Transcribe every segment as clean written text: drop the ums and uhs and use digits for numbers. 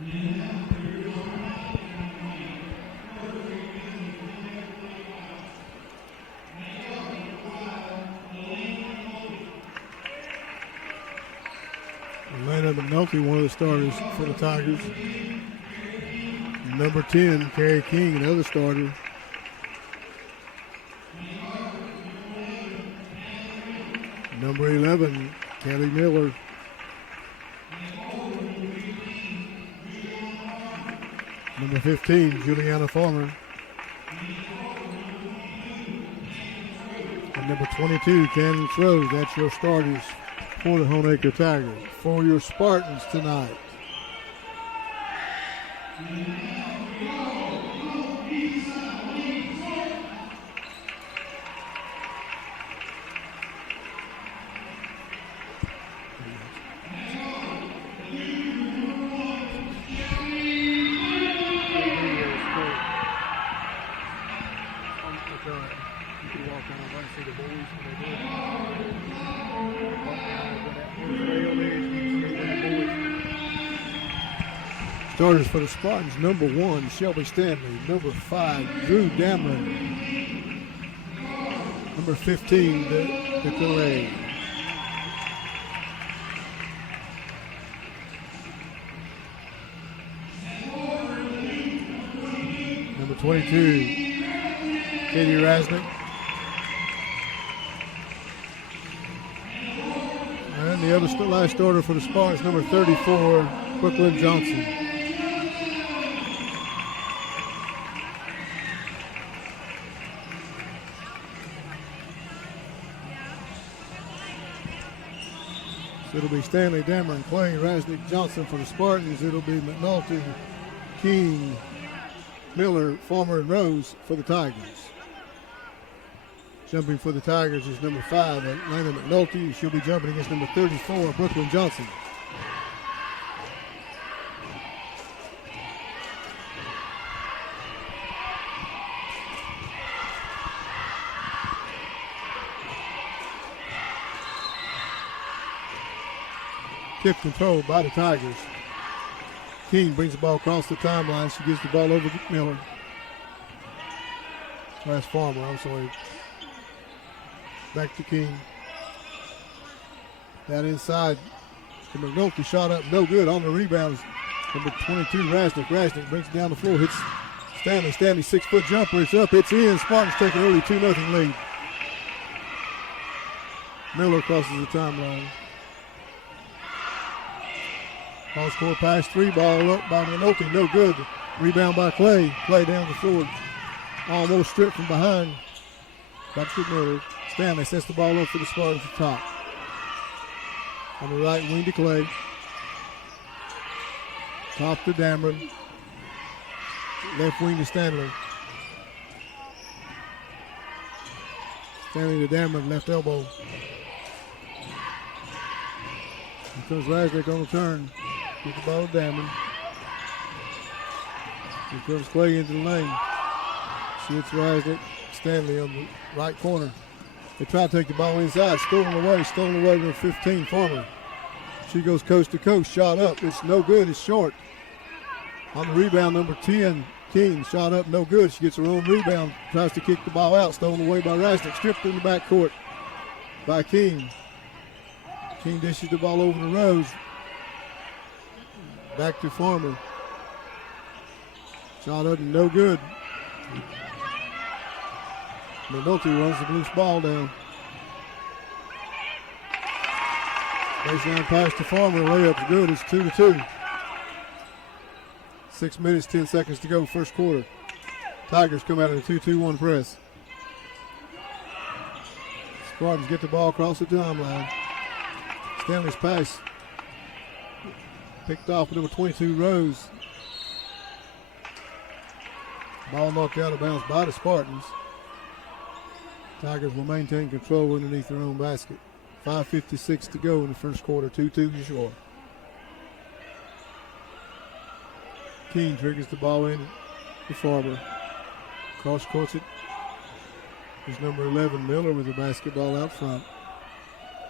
Atlanta McNulty, one of the starters for the Tigers. Number 10, Carrie King, another starter. Number 11, Kelly Miller. Number 15, Juliana Farmer. And number 22, Candace Rose. That's your starters for the Honaker Tigers. For your Spartans tonight. Starters for the Spartans, number 1, Shelby Stanley. Number 5, Drew Dameron. Number 15, DeColay. Number 22, Katie Rasnick. And the other last starter for the Spartans, number 34, Brooklyn Johnson. So it'll be Stanley, Dameron, Clay, Rasnick, Johnson for the Spartans. It'll be McNulty, King, Miller, Farmer, and Rose for the Tigers. Jumping for the Tigers is number 5, Atlanta McNulty. She'll be jumping against number 34, Brooklyn Johnson. Tip control by the Tigers. King brings the ball across the timeline. She gives the ball over to Miller. That's Farmer, I'm sorry. Back to King. That inside. The McNulty shot up, no good on the rebounds. Number 22, Rasnick. Rasnick brings it down the floor, hits Stanley. Stanley, 6-foot jumper. It's up, it's in. Spartans take an early 2-0 lead. Miller crosses the timeline. Ball score pass 3, ball up by McNulty, no good. Rebound by Clay. Clay down the floor. Almost stripped from behind. Back to Miller. Stanley sets the ball up for the Spartans at the top. On the right wing to Clay. Top to Dameron. Left wing to Stanley. Stanley to Dameron, left elbow. Here comes Rasnick on the turn. Get the ball to Dameron. Here comes Clay into the lane. She hits Rasnick. Stanley on the right corner. They try to take the ball inside. Stolen away with 15, Farmer. She goes coast to coast. Shot up. It's no good. It's short. On the rebound, number 10, King. Shot up, no good. She gets her own rebound. Tries to kick the ball out. Stolen away by Rasnick. Stripped in the backcourt by King. King dishes the ball over to Rose. Back to Farmer. Shot up and no good. McNulty runs the loose ball down. Baseline pass to Farmer. Layup's good. It's 2-2. 6 minutes, 10 seconds to go, first quarter. Tigers come out of a 2-2-1 press. Spartans get the ball across the timeline. Stanley's pass picked off with number 22, Rose. Ball knocked out of bounds by the Spartans. Tigers will maintain control underneath their own basket. 5:56 to go in the first quarter, 2-2 to score. King triggers the ball in to Farmer. Cross courts it. There's number 11, Miller, with the basketball out front.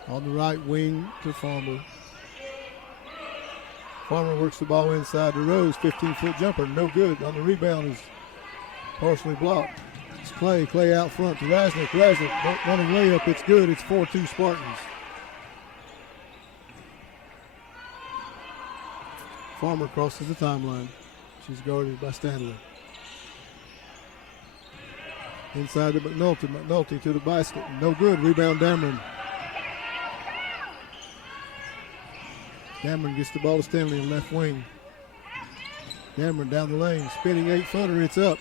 On the right wing to Farmer. Farmer works the ball inside to Rose. 15-foot jumper, no good. On the rebound is partially blocked. It's Clay. Clay out front to Rasnick. Rasnick running layup. It's good. It's 4-2 Spartans. Farmer crosses the timeline. She's guarded by Stanley. Inside to McNulty. McNulty to the basket. No good. Rebound Dameron. Dameron gets the ball to Stanley in left wing. Dameron down the lane. Spinning 8-footer. It's up.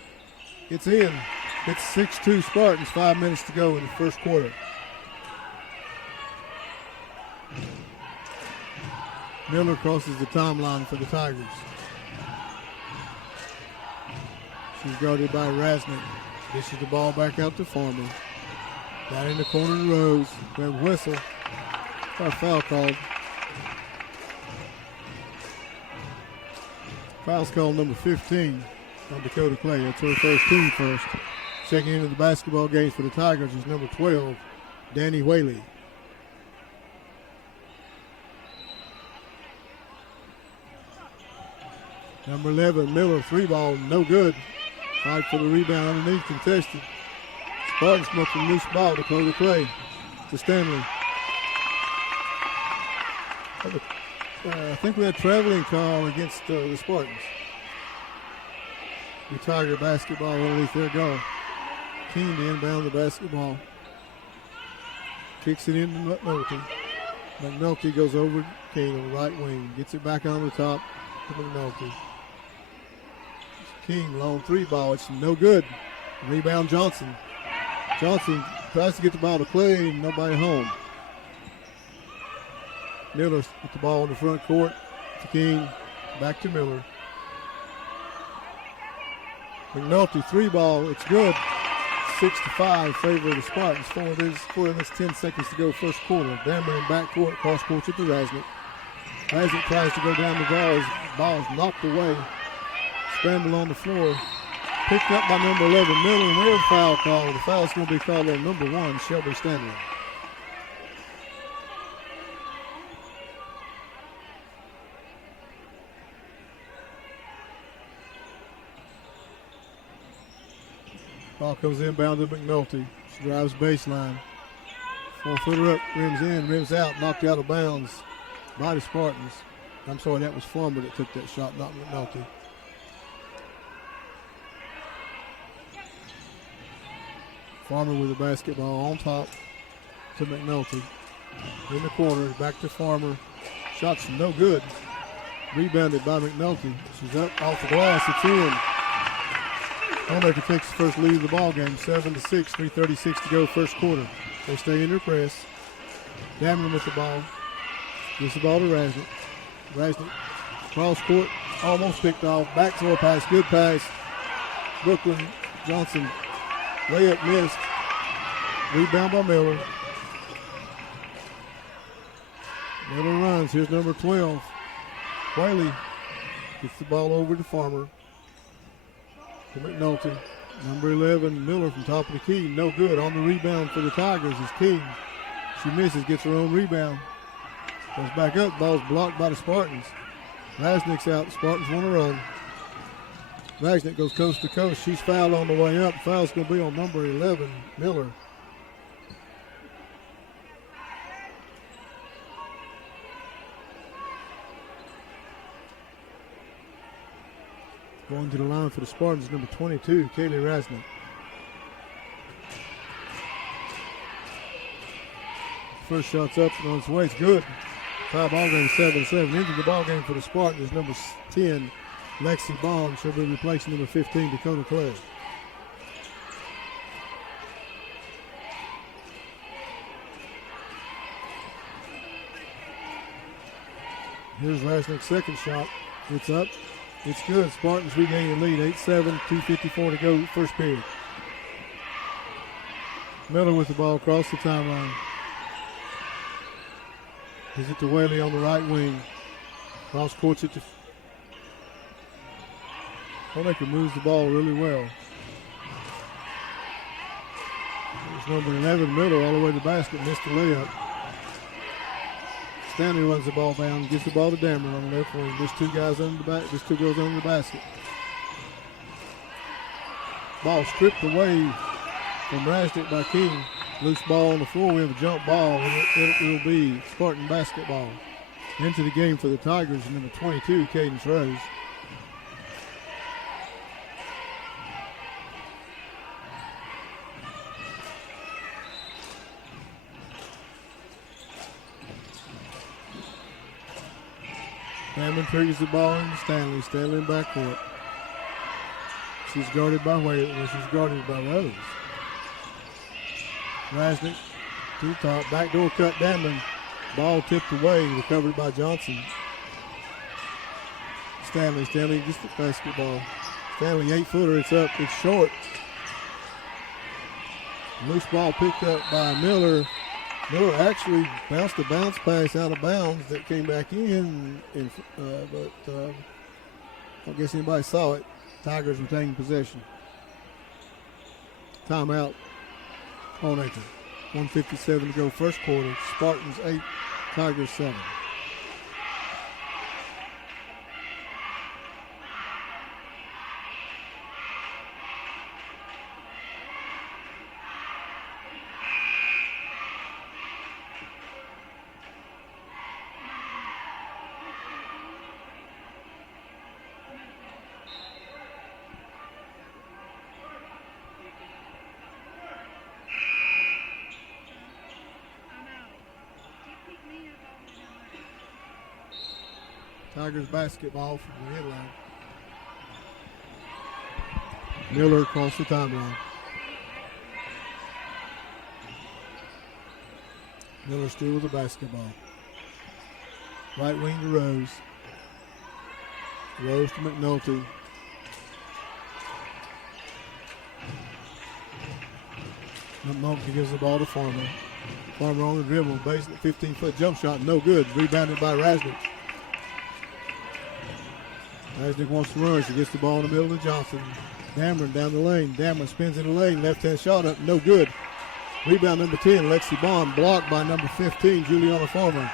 It's in. It's 6-2 Spartans. 5 minutes to go in the first quarter. Miller crosses the timeline for the Tigers. She's guarded by Rasnick. Dishes the ball back out to Farmer. Down in the corner to Rose. Grab a whistle. Got a foul called. Foul's called number 15 on Dakota Clay. That's her first team first. Checking into the basketball games for the Tigers is number 12, Danny Whaley. Number 11, Miller, 3-ball, no good. Fight for the rebound underneath, contested. Spartans come up with a loose ball to Dakota Clay to Stanley. I think we had traveling call against the Spartans. The Tiger basketball underneath their goal. King to inbound the basketball. Kicks it into McNulty. McNulty goes over King on the right wing. Gets it back on the top to McNulty. King, long 3-ball. It's no good. Rebound Johnson. Johnson tries to get the ball to Clay. Nobody home. Miller with the ball in the front court to King. Back to Miller. McNulty, 3-ball. It's good. 6-5 favor of the Spartans. 4 minutes, 10 seconds to go first quarter. Dameron in backcourt, cross court it to Rasnick. Rasnick tries to go down the ball. His ball is knocked away. Scramble on the floor. Picked up by number 11, Miller, and there's a foul call. The foul's going to be called on number 1, Shelby Stanley. Ball comes inbound to McNulty. She drives baseline. 4-footer up, rims in, rims out, knocked out of bounds by the Spartans. I'm sorry, that was Farmer that took that shot, not McNulty. Farmer with the basketball on top to McNulty. In the corner, back to Farmer. Shot's no good. Rebounded by McNulty. She's up off the glass, it's in. Honaker takes the first lead of the ball game, 7-6, 3:36 to go first quarter. They stay in their press. Dameron with the ball. Gives the ball to Rasnick. Rasnick cross court, almost picked off. Backdoor pass, good pass. Brooklyn Johnson, layup missed. Rebound by Miller. Miller runs. Here's number 12. Whaley gets the ball over to Farmer. To McNulty. Number 11, Miller from top of the key. No good. On the rebound for the Tigers is King. She misses, gets her own rebound. Goes back up. Ball's blocked by the Spartans. Rasnick's out. The Spartans want to run. Rasnick goes coast to coast. She's fouled on the way up. Foul's going to be on number 11, Miller. Going to the line for the Spartans, number 22, Kaylee Rasnick. First shot's up and on its way. It's good. Tie ball game 7-7. Into the ball game for the Spartans, number 10, Lexi Bond. She'll be replacing number 15, Dakota Clay. Here's Rasnick's second shot. It's up. It's good. Spartans regain the lead. 8-7, 2:54 to go, first period. Miller with the ball across the timeline. Gives it to Whaley on the right wing. Cross courts it to Honaker, moves the ball really well. There's number 11, Miller, all the way to the basket. Missed the layup. Stanley runs the ball down, gives the ball to Dammer on the left wing. There's two guys under the back. There's two girls under the basket. Ball stripped away from Rasnick by King. Loose ball on the floor. We have a jump ball, and it'll be Spartan basketball. Into the game for the Tigers, number 22, Cadence Rose. Hammond triggers the ball into Stanley. Stanley in backcourt. She's guarded by Wade. She's guarded by Rose. Rasnick to the top. Backdoor cut Damon. Ball tipped away. Recovered by Johnson. Stanley gets the basketball. Stanley 8-footer. It's up. It's short. Loose ball picked up by Miller. Miller actually bounced a bounce pass out of bounds that came back in, but I don't guess anybody saw it. Tigers were taking possession. Timeout. Honaker. 1:57 to go first quarter. Spartans 8, Tigers 7. Tigers basketball from the midline. Miller across the timeline. Miller still with the basketball. Right wing to Rose. Rose to McNulty. McNulty gives the ball to Farmer. Farmer on the dribble. Basing 15-foot jump shot. No good. Rebounded by Rasnick. Rasnick wants to run. She gets the ball in the middle of Johnson. Dameron down the lane. Dameron spins in the lane. Left-hand shot up. No good. Rebound number 10, Lexi Bond. Blocked by number 15, Juliana Farmer.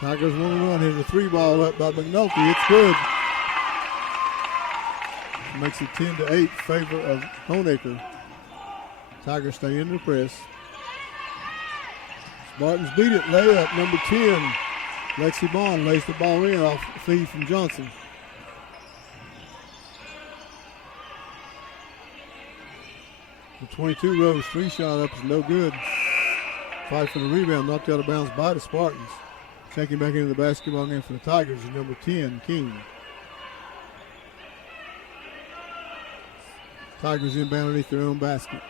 Tigers want to run. Here's a three ball up by McNulty. It's good. Makes it 10-8 favor of Honaker. Tigers stay in the press. Spartans beat it. Layup number 10. Lexi Bond lays the ball in off the feed from Johnson. The 22 Rose three shot up is no good. Fight for the rebound, knocked out of bounds by the Spartans. Checking back into the basketball game for the Tigers is number 10, King. Tigers inbound underneath their own basket.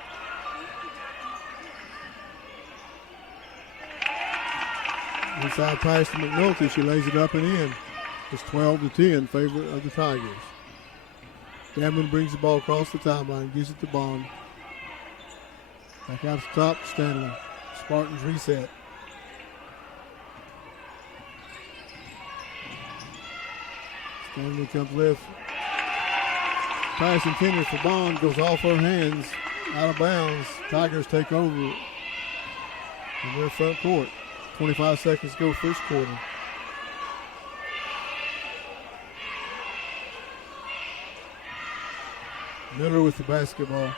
Inside pass to McNulty. She lays it up and in. It's 12-10 in favor of the Tigers. Damon brings the ball across the timeline, gives it to Bond. Back out to the top, Stanley. Spartans reset. Stanley comes left. Pass intended for Bond goes off her hands, out of bounds. Tigers take over in their front court. 25 seconds to go first quarter. Miller with the basketball.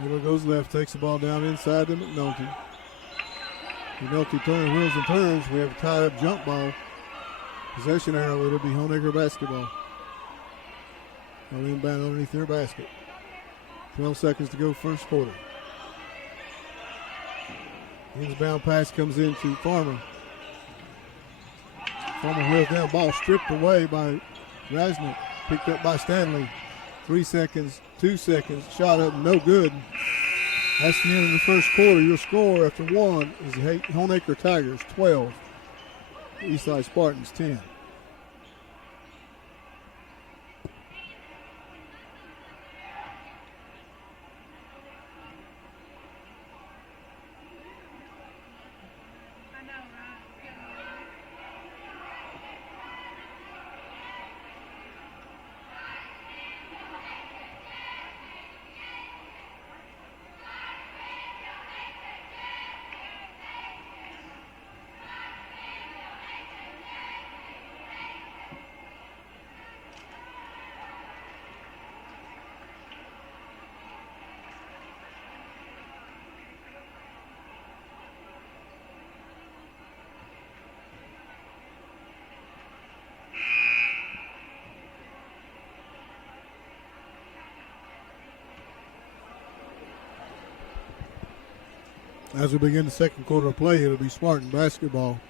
Miller goes left, takes the ball down inside to McNulty. McNulty turns, wheels and turns. We have a tied up jump ball. Possession arrow, it'll be Honaker basketball. They'll inbound underneath their basket. 12 seconds to go first quarter. Inbound pass comes into Farmer. Farmer wheels down, ball stripped away by Rasnick. Picked up by Stanley. 3 seconds, 2 seconds, shot up, no good. That's the end of the first quarter. Your score after one is the Honaker Tigers 12, Eastside Spartans 10. As we begin the second quarter of play, it'll be Spartan basketball.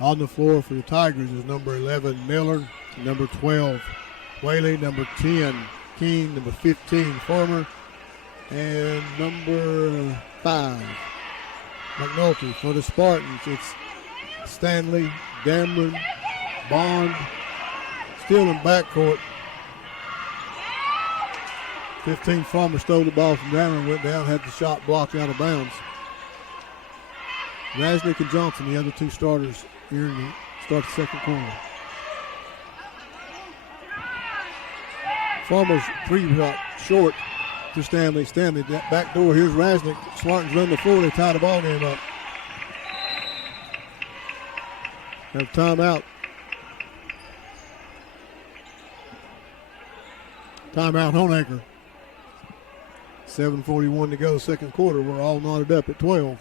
On the floor for the Tigers is number 11, Miller, number 12, Whaley, number 10, King, number 15, Farmer, and number 5, McNulty. For the Spartans, it's Stanley, Damron, Bond, still in backcourt. 15, Farmer stole the ball from Damron, went down, had the shot blocked out of bounds. Rasnick and Johnson, the other two starters, here in the start the second quarter. Farmer's three shot short to Stanley. Stanley, that back door. Here's Rasnick. Spartans run the floor. They tie the ball game up. Have timeout. Timeout, Honaker. 7:41 to go, second quarter. We're all knotted up at 12.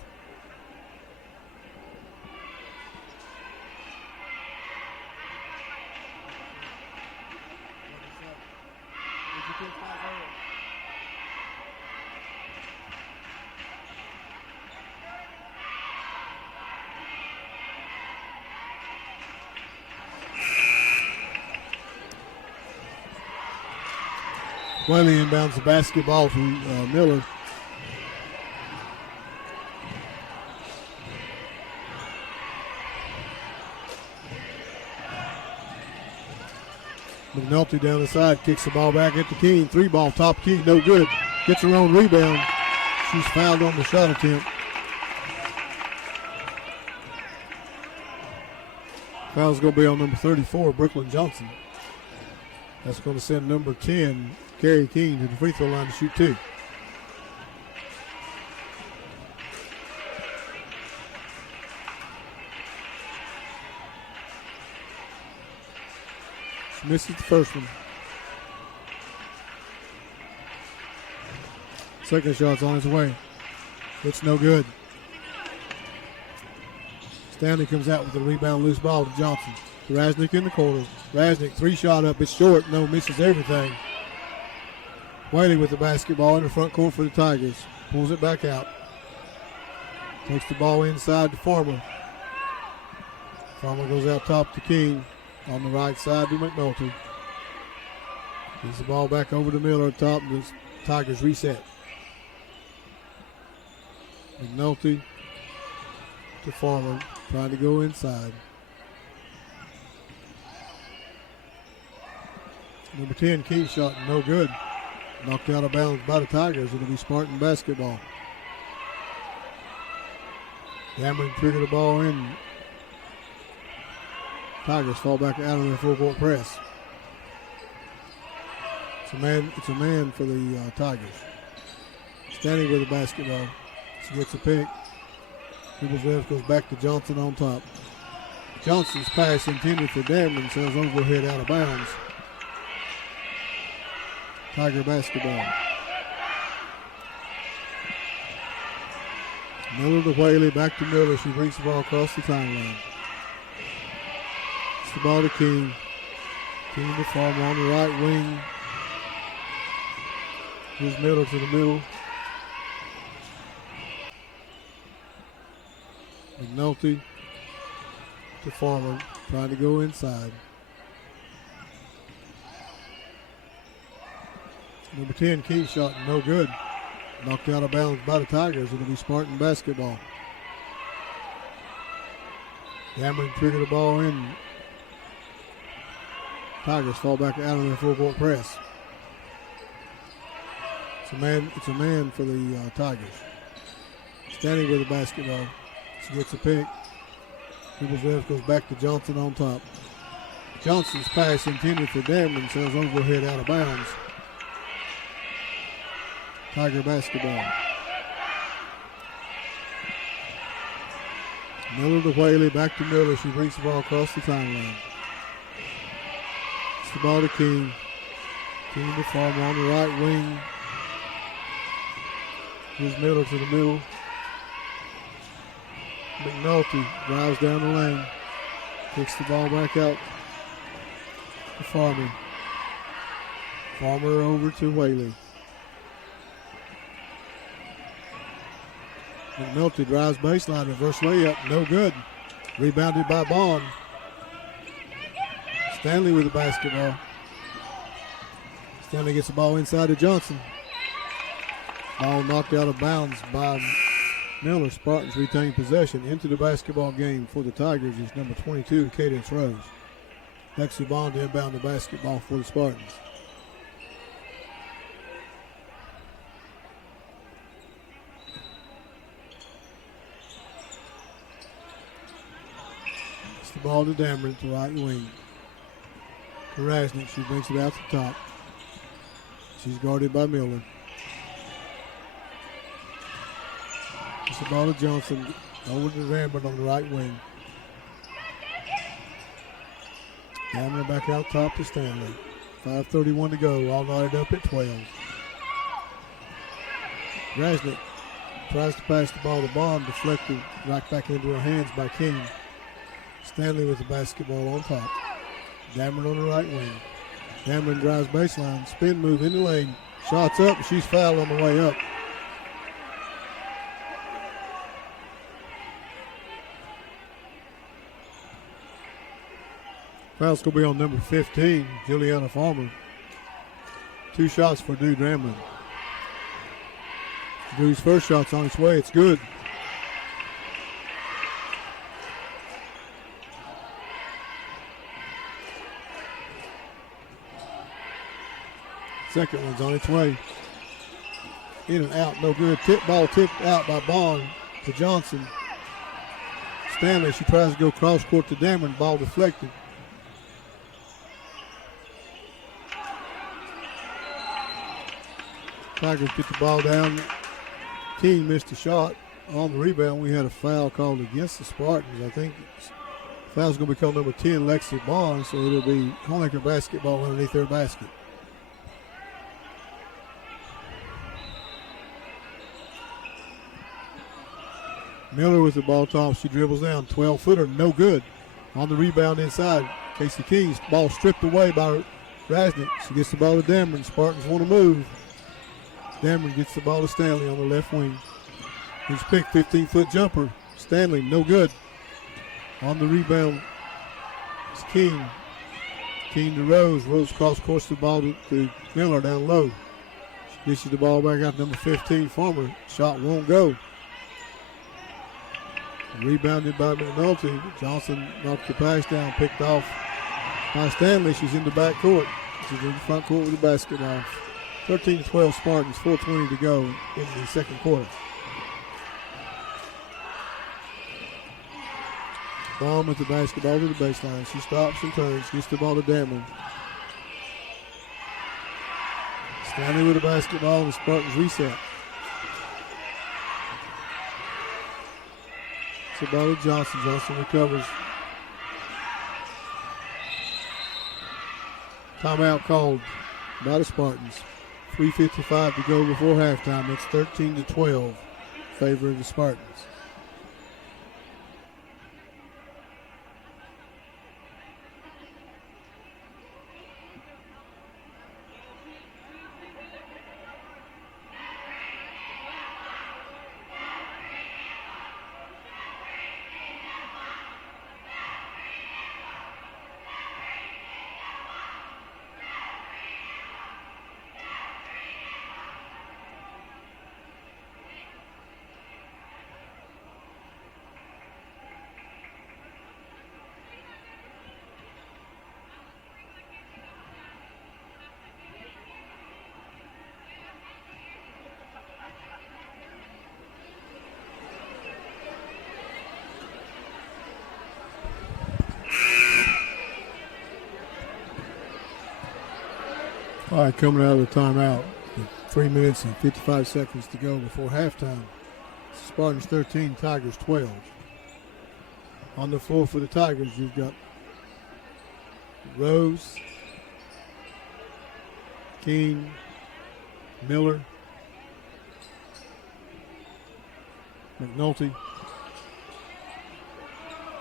Whaley inbounds the basketball to Miller. McNulty down the side, kicks the ball back at the King. Three ball, top key, no good. Gets her own rebound. She's fouled on the shot attempt. Foul's going to be on number 34, Brooklyn Johnson. That's going to send number 10, Carrie King, to the free throw line to shoot two. She misses the first one. Second shot's on its way. It's no good. Stanley comes out with the rebound, loose ball to Johnson. Rasnick in the corner. Rasnick, three shot up. It's short. No, misses everything. Whaley with the basketball in the front court for the Tigers. Pulls it back out. Takes the ball inside to Farmer. Farmer goes out top to King. On the right side to McNulty. Gives the ball back over to Miller up top. The Tigers reset. McNulty to Farmer. Trying to go inside. Number 10, key shot, no good. Knocked out of bounds by the Tigers. It'll be Spartan basketball. Cameron trigger the ball in. Tigers fall back out of their full court press. It's a man for the Tigers. Standing with the basketball. She gets a pick. Dribbles left, goes back to Johnson on top. Johnson's pass intended for Damron says overhead out of bounds. Tiger basketball. Miller to Whaley, back to Miller. She brings the ball across the timeline. It's the ball to King. King to Farmer on the right wing. Here's Miller to the middle. McNulty to Farmer, trying to go inside. Number 10, key shot, no good. Knocked out of bounds by the Tigers. It'll be Spartan basketball. Cameron trigger the ball in. Tigers fall back out of their full court press. It's a man for the Tigers. Standing with the basketball. She gets a pick. Dribbles left, goes back to Johnson on top. Johnson's pass intended for Damron says overhead out of bounds. Tiger basketball. Miller to Whaley, back to Miller. She brings the ball across the timeline. It's the ball to King. King to Farmer on the right wing. Here's Miller to the middle. McNulty drives down the lane. Kicks the ball back out to Farmer. Farmer over to Whaley. McNulty drives baseline, reverse layup, no good. Rebounded by Bond. Stanley with the basketball. Stanley gets the ball inside to Johnson. Ball knocked out of bounds by Miller. Spartans retain possession. Into the basketball game for the Tigers is number 22, Cadence Rose. Lexi Bond to inbound the basketball for the Spartans. It's the ball to Dameron to right wing. Krasnick, she brings it out the top. She's guarded by Miller. It's the ball to Johnson. Over to Dameron on the right wing. Dameron back out top to Stanley. 5:31 to go. All knotted up at 12. Krasnick tries to pass the ball to Bond. Deflected right back into her hands by King. Stanley with the basketball on top. Dameron on the right wing. Dameron drives baseline. Spin move in the lane. Shots up. She's fouled on the way up. Foul's going to be on number 15, Juliana Farmer. 2 shots for Drew Dameron. Drew's first shot's on its way. It's good. Second one's on its way. In and out, no good. Ball tipped out by Bond to Johnson. Stanley, she tries to go cross court to Dameron. Ball deflected. Tigers get the ball down. King missed a shot. On the rebound, we had a foul called against the Spartans. I think foul's going to become number 10, Lexi Bond, so it'll be Honaker basketball underneath their basket. Miller with the ball top. She dribbles down. 12-footer, no good. On the rebound inside. Casey King's ball stripped away by Krasnick. She gets the ball to Dameron. Spartans want to move. Dameron gets the ball to Stanley on the left wing. He's picked 15-foot jumper. Stanley, no good. On the rebound, it's King. King to Rose. Rose cross course the ball to Miller down low. She gets the ball back out to number 15, Farmer. Shot won't go. Rebounded by McNulty. Johnson knocked the pass down, picked off by Stanley. She's in the back court. She's in the front court with the basketball. 13-12 Spartans, 4:20 to go in the second quarter. Ball with the basketball to the baseline. She stops and turns, gets the ball to Dameron. Stanley with the basketball and the Spartans reset. It's the ball to Johnson. Johnson recovers. Timeout called by the Spartans. 3:55 to go before halftime. It's 13-12, favor of the Spartans. All right, coming out of the timeout, 3 minutes and 55 seconds to go before halftime. Spartans 13, Tigers 12. On the floor for the Tigers, you've got Rose, King, Miller, McNulty,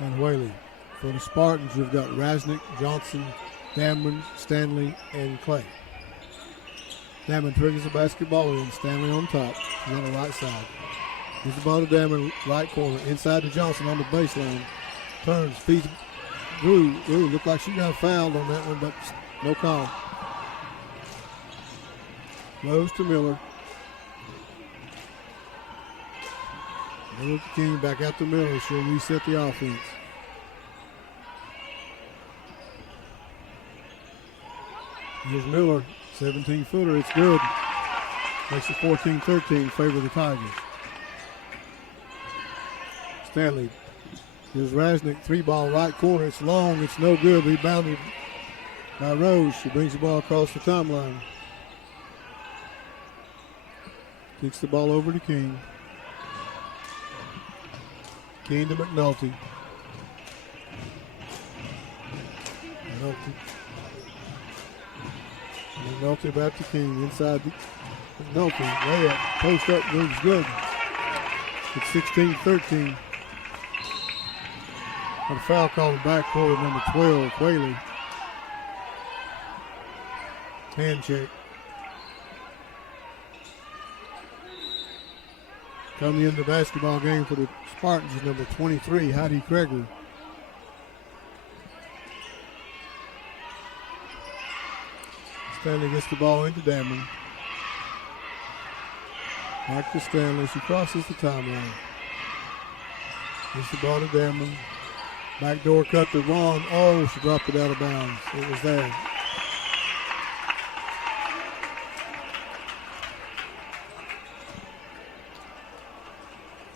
and Whaley. For the Spartans, you've got Rasnick, Johnson, Dameron, Stanley, and Clay. Dameron triggers the basketball in. Stanley on top. She's on the right side. Gives the ball to Damon, right corner, inside to Johnson on the baseline. Turns, feeds Drew. Ooh, looked like she got fouled on that one, but no call. Rose to Miller. Miller to King, back out to Miller. She'll reset the offense. Here's Miller, 17-footer. It's good. Makes it 14-13, favor of the Tigers. Stanley. Here's Rasnick, 3-ball right corner. It's long, it's no good. Rebounded by Rose. She brings the ball across the timeline. Kicks the ball over to King. King to McNulty. McNulty back to King. Inside to McNulty. Layup. Post up. Moves good. It's 16-13. Got a foul call in the backcourt, number 12, Whaley. Hand check. Coming into the basketball game for the Spartans is number 23, Heidi Kreger. Stanley gets the ball into Damon. Back to Stanley. She crosses the timeline. Gets the ball to Damon. Backdoor cut to Vaughn. Oh, she dropped it out of bounds. It was there.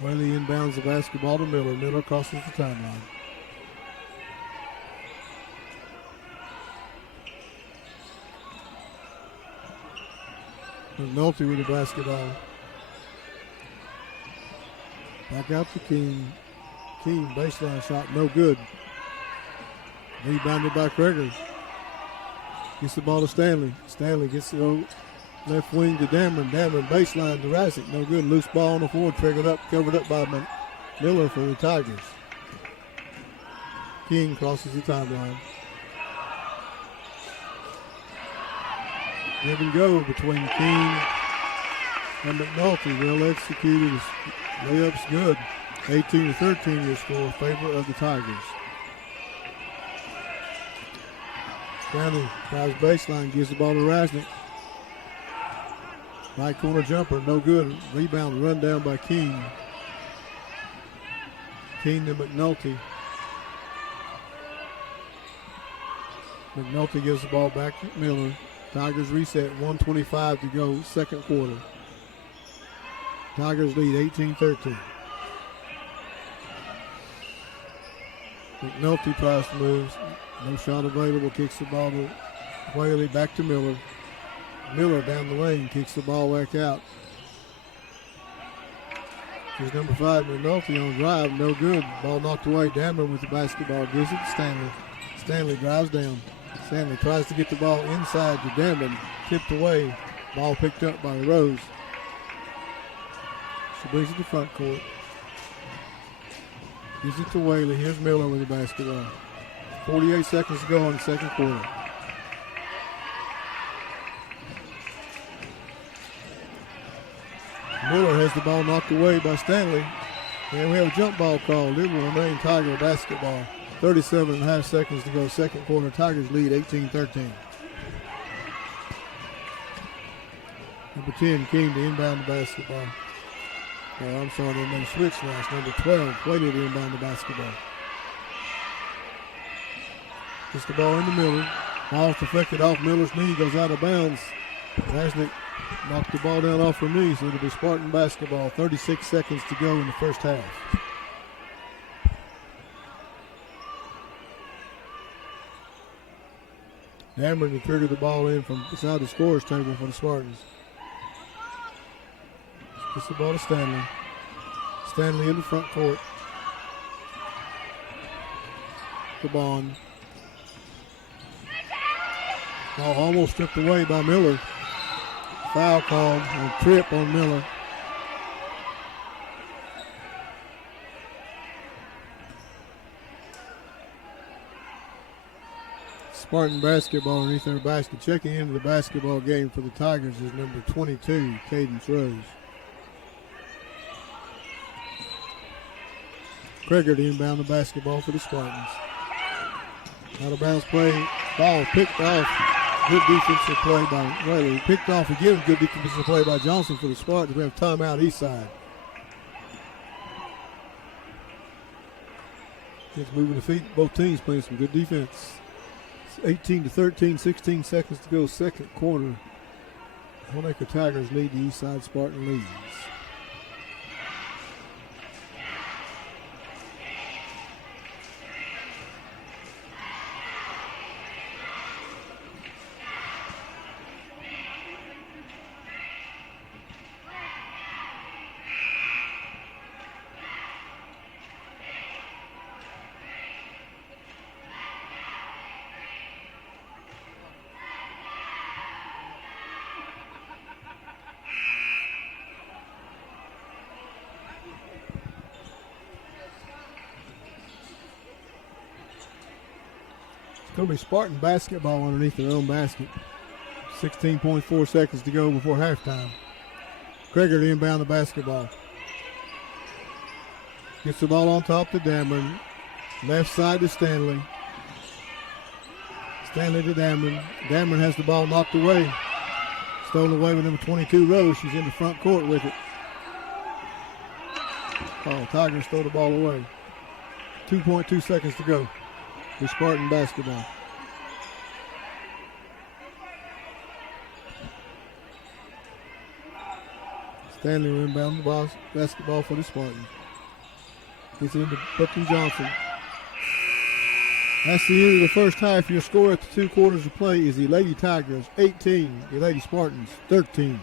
Whaley inbounds the basketball to Miller. Miller crosses the timeline. McNulty with the basketball. Back out to King. King, baseline shot, no good. Rebounded by Kreger. Gets the ball to Stanley. Stanley gets the left wing to Dameron. Dameron baseline to Rasnick, no good. Loose ball on the floor, triggered up, covered up by Miller for the Tigers. King crosses the timeline. Give and go between King and McNulty. Well executed. Layup's good. 18-13 your score in favor of the Tigers. Stanley drives baseline, gives the ball to Rasnick. Right corner jumper, no good. Rebound run down by King. King to McNulty. McNulty gives the ball back to Miller. Tigers reset, 1:25 to go, second quarter. Tigers lead 18-13. McNulty tries to move. No shot available. Kicks the ball to Whaley. Back to Miller. Miller down the lane. Kicks the ball back out. Here's number 5, McNulty on drive. No good. Ball knocked away. Dameron with the basketball. Gives it to Stanley. Stanley drives down. Stanley tries to get the ball inside to Dameron. Tipped away. Ball picked up by Rose. She brings it to front court. Gives it to Whaley. Here's Miller with the basketball. 48 seconds to go in the second quarter. Miller has the ball knocked away by Stanley. And we have a jump ball called. It will remain Tiger basketball. 37.5 seconds to go, second quarter. Tigers lead 18-13. Number 10, King to inbound the basketball. Oh, I'm sorry, they made a switch now. It's number 12, Whaley to inbound the basketball. Gets the ball into Miller. Ball's deflected off Miller's knee, goes out of bounds. Rasnick knocked the ball down off her knee, so it'll be Spartan basketball. 36 seconds to go in the first half. Dameron to trigger the ball in from beside the scorer's table for the Spartans. Gets the ball to Stanley. Stanley in the front court. The Bond. Ball almost stripped away by Miller. Foul called on a trip on Miller. Spartan basketball underneath their basket. Checking into the basketball game for the Tigers is number 22, Cadence Rose. Kreger to inbound the basketball for the Spartans. Out of bounds play. Ball picked off. Good defensive play by Whaley. Picked off again. Good defensive play by Johnson for the Spartans. We have timeout Eastside. Kids moving the feet. Both teams playing some good defense. It's 18-13, 16 seconds to go. Second quarter. Honaker Tigers lead the Eastside Spartan leads. It's going to be Spartan basketball underneath their own basket. 16.4 seconds to go before halftime. Kreger to inbound the basketball. Gets the ball on top to Dameron. Left side to Stanley. Stanley to Dameron. Dameron has the ball knocked away. Stolen away with number 22, Rose. She's in the front court with it. Oh, Tigers throw the ball away. 2.2 seconds to go. The Spartan basketball. Stanley will inbound the basketball for the Spartans. Gets it into Bucky Johnson. That's the end of the first half. Your score at the 2 quarters of play is the Lady Tigers 18, the Lady Spartans 13.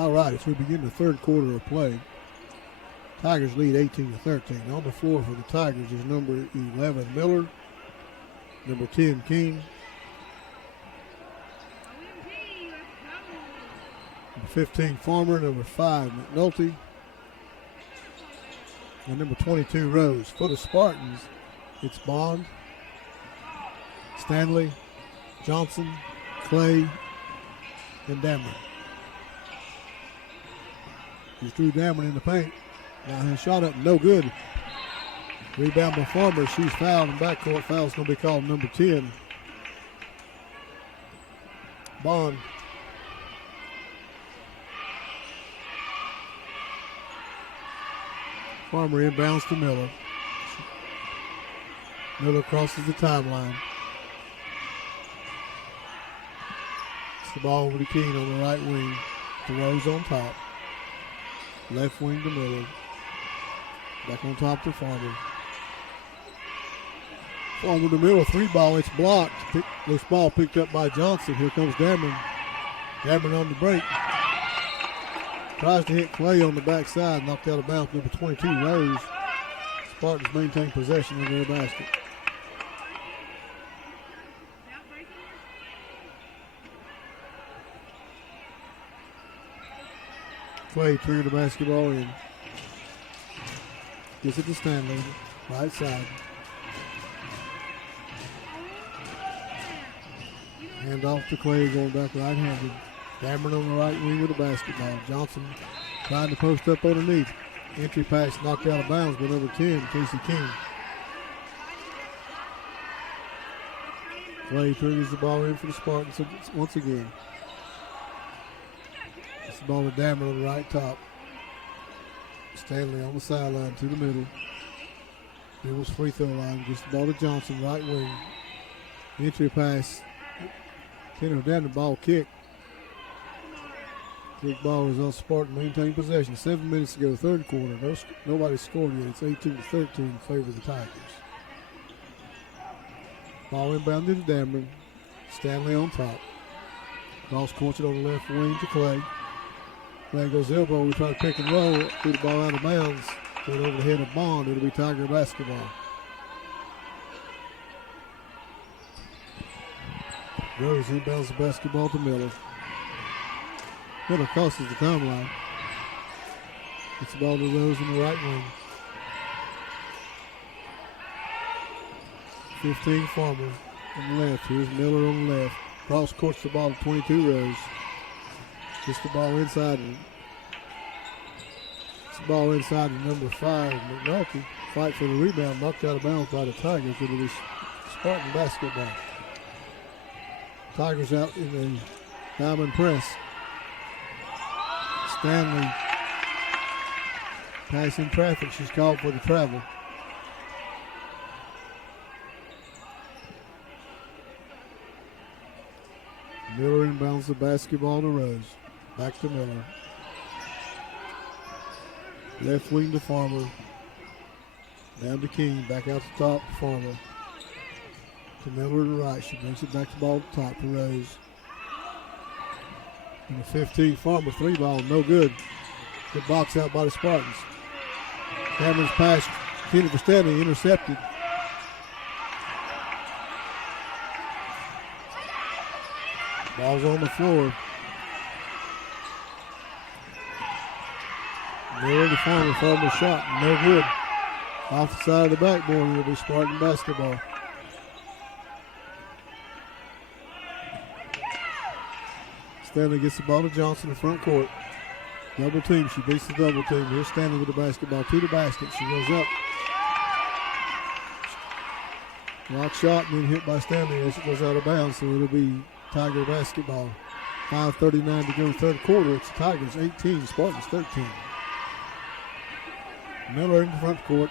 All right, as we begin the third quarter of play, Tigers lead 18-13. On the floor for the Tigers is number 11, Miller, number 10, King, number 15, Farmer, number 5, McNulty, and number 22, Rose. For the Spartans, it's Bond, Stanley, Johnson, Clay, and Dameron. Just drew Dameron in the paint. Now his shot up, no good. Rebound by Farmer. She's fouled, and backcourt foul is going to be called number 10. Bond. Farmer inbounds to Miller. Miller crosses the timeline. It's the ball over to Keene on the right wing. The Rose on top. Left wing to Miller. Back on top to Farmer. Farmer to Miller, 3-ball, it's blocked. This ball picked up by Johnson. Here comes Dameron. Dameron on the break. Tries to hit Clay on the backside, knocked out of bounds. Number 22, Rose. Spartans maintain possession of their basket. Clay turned the basketball in. Gets it to Stanley, right side. Hand off to Clay, going back right-handed. Dameron on the right wing with the basketball. Johnson trying to post up underneath. Entry pass knocked out of bounds by number 10, Casey King. Clay triggers the ball in for the Spartans once again. It's the ball to Dameron on the right top. Stanley on the sideline to the middle. Bill's free throw line. Gets the ball to Johnson, right wing. Entry pass. Kenner down the ball kick. Kick ball is on Spartan. Maintain possession. 7 minutes to go, third quarter. Nobody scored yet. It's 18-13 in favor of the Tigers. Ball inbounded to Dameron. Stanley on top. Cross courts it on the left wing to Clay. Clay goes elbow. We try to pick and roll. Threw the ball out of bounds. Threw it over the head of Bond. It'll be Tiger basketball. Rose inbounds the basketball to Miller. Miller crosses the timeline. Gets the ball to Rose in the right wing. 15 Farmer on the left. Here's Miller on the left. Cross courts the ball to 22 Rose. Gets the ball inside. Gets the ball inside to number 5, McNulty. Fight for the rebound. Knocked out of bounds by the Tigers. It'll be Spartan basketball. Tigers out in the diamond press. Stanley passing traffic. She's called for the travel. Miller inbounds the basketball to Rose. Back to Miller. Left wing to Farmer. Down to King. Back out the top to Farmer. To Miller to the right. She brings it back to ball to top to Rose. And the 15 Farmer 3-ball. No good. Good box out by the Spartans. Cameron's pass. Kenny for Stanley. Intercepted. Ball's on the floor. Miller to Farmer. Farmer shot. No good. Off the side of the backboard. It'll be Spartan basketball. Stanley gets the ball to Johnson in front court. Double team. She beats the double team. Here's Stanley with the basketball to the basket. She goes up. Block shot and then hit by Stanley as it goes out of bounds. So it'll be Tiger basketball. 5:39 to go, third quarter. It's the Tigers 18, Spartans 13. Miller in the front court.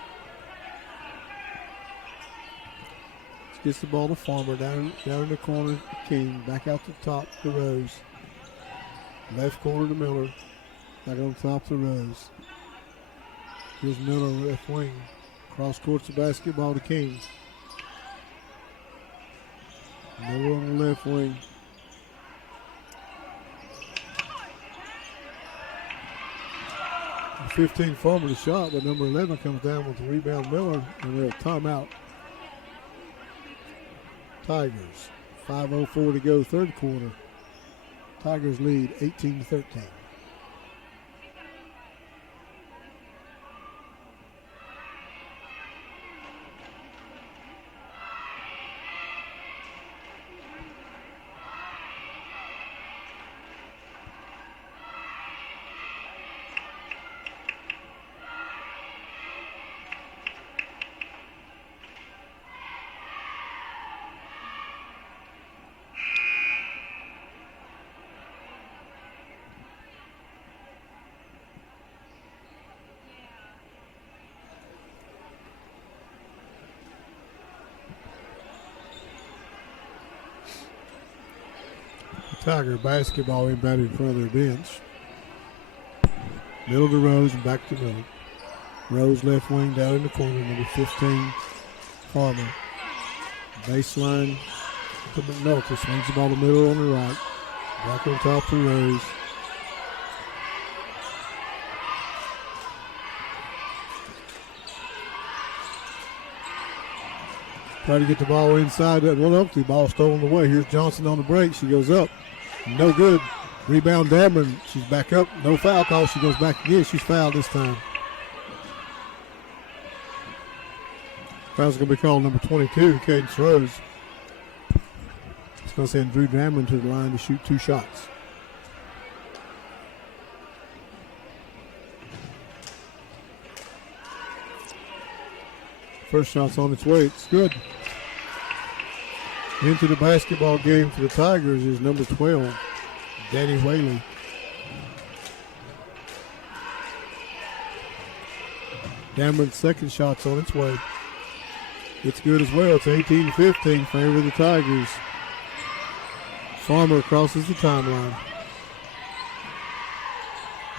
Gets the ball to Farmer down in the corner. King back out to the top to Rose. Left corner to Miller. Back on top to Rose. Here's Miller left wing. Cross courts the basketball to King. Miller on the left wing. 15 Farmer the shot, but number 11 comes down with the rebound. Miller, and they'll timeout. Tigers. 5:04 to go, third quarter. Tigers lead 18-13. Tiger basketball inbound in front of their bench. Middle to Rose and back to Miller. Rose left wing down in the corner, number 15, Farmer. Baseline to McNulty. Swings the ball to Miller on the right. Back on top to Rose. Try to get the ball inside that one up. The ball stolen away. Here's Johnson on the break. She goes up. No good. Rebound Dameron. She's back up. No foul call. She goes back again. She's fouled this time. Foul's going to be called number 22, Cadence Rose. It's going to send Drew Dameron to the line to shoot 2 shots. First shot's on its way. It's good. Into the basketball game for the Tigers is number 12, Danny Whaley. Dameron's second shot's on its way. It's good as well. It's 18-15, favor of the Tigers. Farmer crosses the timeline.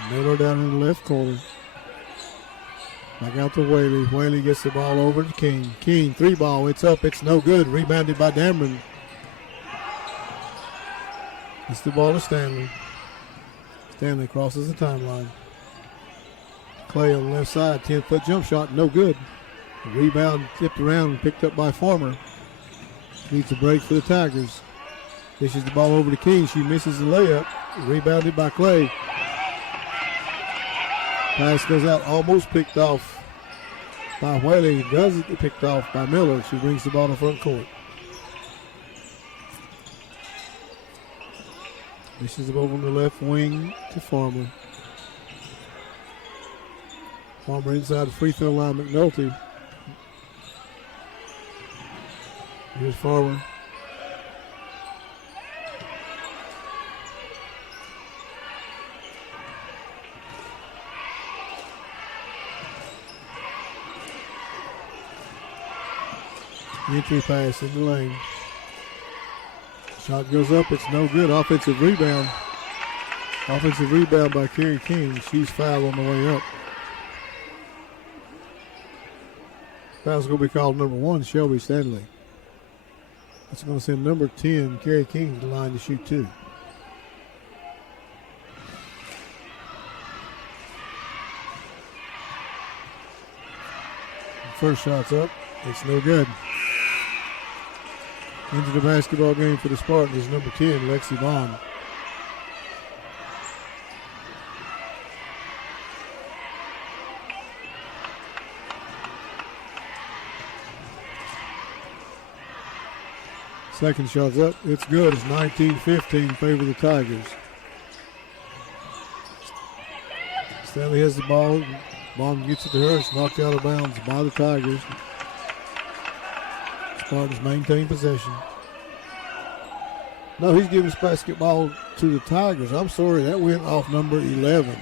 Miller down in the left corner. Back out to Whaley. Whaley gets the ball over to King. King, 3 ball. It's up. It's no good. Rebounded by Dameron. It's the ball to Stanley. Stanley crosses the timeline. Clay on the left side. 10-foot jump shot. No good. The rebound tipped around and picked up by Farmer. Needs a break for the Tigers. Dishes the ball over to King. She misses the layup. Rebounded by Clay. Pass goes out, almost picked off by Whaley. Does it get picked off by Miller. She brings the ball to front court. This is over on the left wing to Farmer. Farmer inside the free throw line, McNulty. Here's Farmer. Entry pass in the lane. Shot goes up. It's no good. Offensive rebound. Offensive rebound by Kerry King. She's fouled on the way up. Foul's going to be called number 1, Shelby Stanley. That's going to send number 10, Kerry King, to the line to shoot 2. First shot's up. It's no good. Into the basketball game for the Spartans is number 10, Lexi Bond. Second shot's up. It's good. It's 19-15, favor the Tigers. Stanley has the ball. Bond gets it to her. It's knocked out of bounds by the Tigers. Spartans maintain possession. No, he's giving this basketball to the Tigers. I'm sorry, that went off number 11.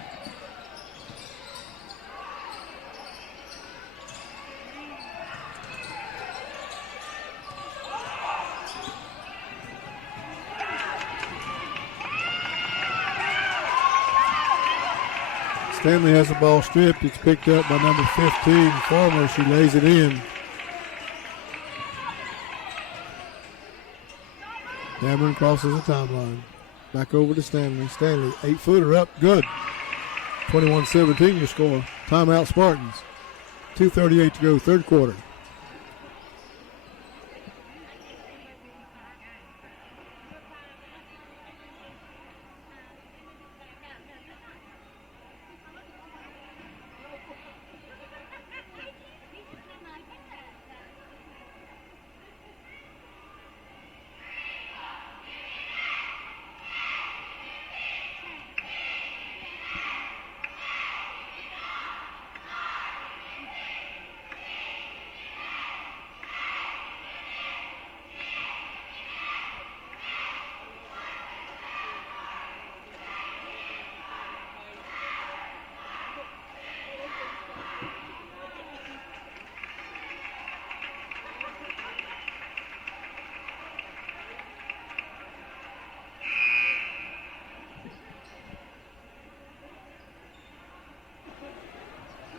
Stanley has the ball stripped. It's picked up by number 15, Farmer. She lays it in. Dameron crosses the timeline. Back over to Stanley. Stanley, 8-footer up, good. 21-17 your score. Timeout Spartans. 2:38 to go, third quarter.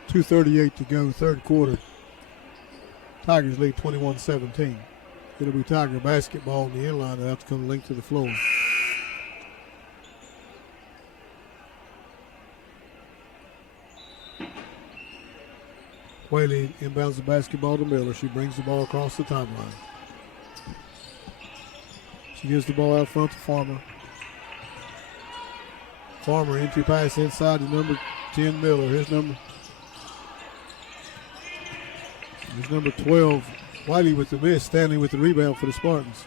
.238 to go, third quarter. Tigers lead 21-17. It'll be Tiger basketball on the inline. They'll have to come link to the floor. Whaley inbounds the basketball to Miller. She brings the ball across the timeline. She gives the ball out front to Farmer. Farmer into pass inside to number 10 Miller. Here's number 12, Wiley with the miss. Stanley with the rebound for the Spartans.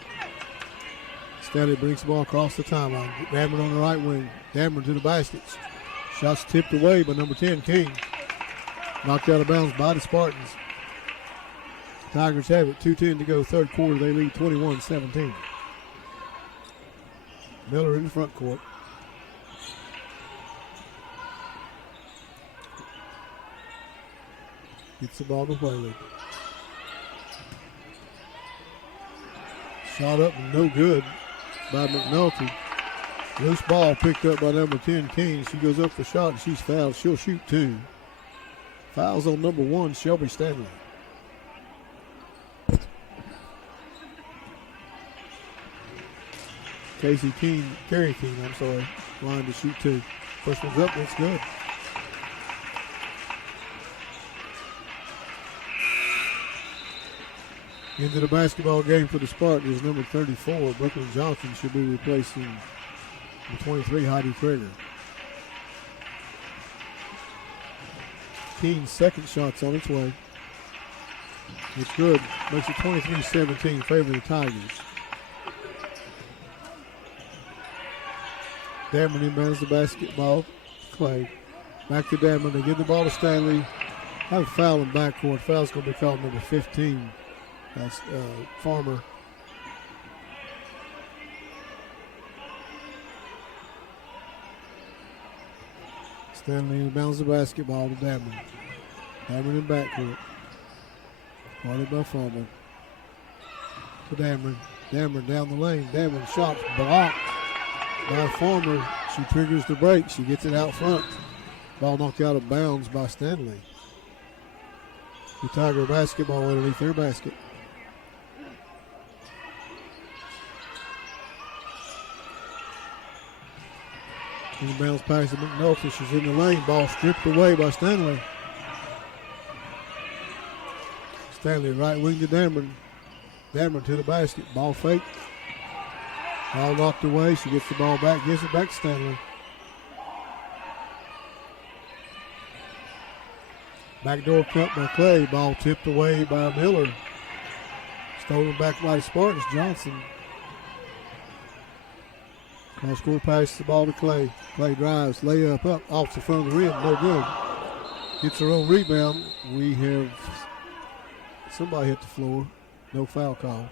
Stanley brings the ball across the timeline. Dameron on the right wing. Dameron to the baskets. Shots tipped away by number 10, King. Knocked out of bounds by the Spartans. Tigers have it. 2:10 to go, third quarter. They lead 21-17. Miller in the front court. Gets the ball to Whaley. Shot up and no good by McNulty. Loose ball picked up by number 10, King. She goes up for shot and she's fouled. She'll shoot two. Fouls on number 1, Shelby Stanley. Carrie King, line to shoot two. First one's up, that's good. Into the basketball game for the Spartans, number 34, Brooklyn Johnson, should be replacing the 23, Heidi Krieger. Keen's second shot's on its way. It's good. Makes it 23-17, favor the Tigers. Dameron inbounds the basketball. Clay. Back to Dameron. They give the ball to Stanley. Have a foul in backcourt. Foul's going to be called number 15. That's Farmer. Stanley inbounds the basketball to Dameron. Dameron in backcourt. Guarded by Farmer. To Dameron. Dameron down the lane. Dameron shot blocked by Farmer. She triggers the break. She gets it out front. Ball knocked out of bounds by Stanley. The Tiger basketball underneath their basket. Inbounds pass to McNulty. She's in the lane. Ball stripped away by Stanley. Stanley right wing to Dameron. Dameron to the basket. Ball fake. Ball knocked away. She gets the ball back. Gives it back to Stanley. Backdoor cut by Clay. Ball tipped away by Miller. Stolen back by the Spartans. Johnson. Cross-court pass the ball to Clay. Clay drives, layup up, off the front of the rim, no good. Gets her own rebound. We have somebody hit the floor. No foul call.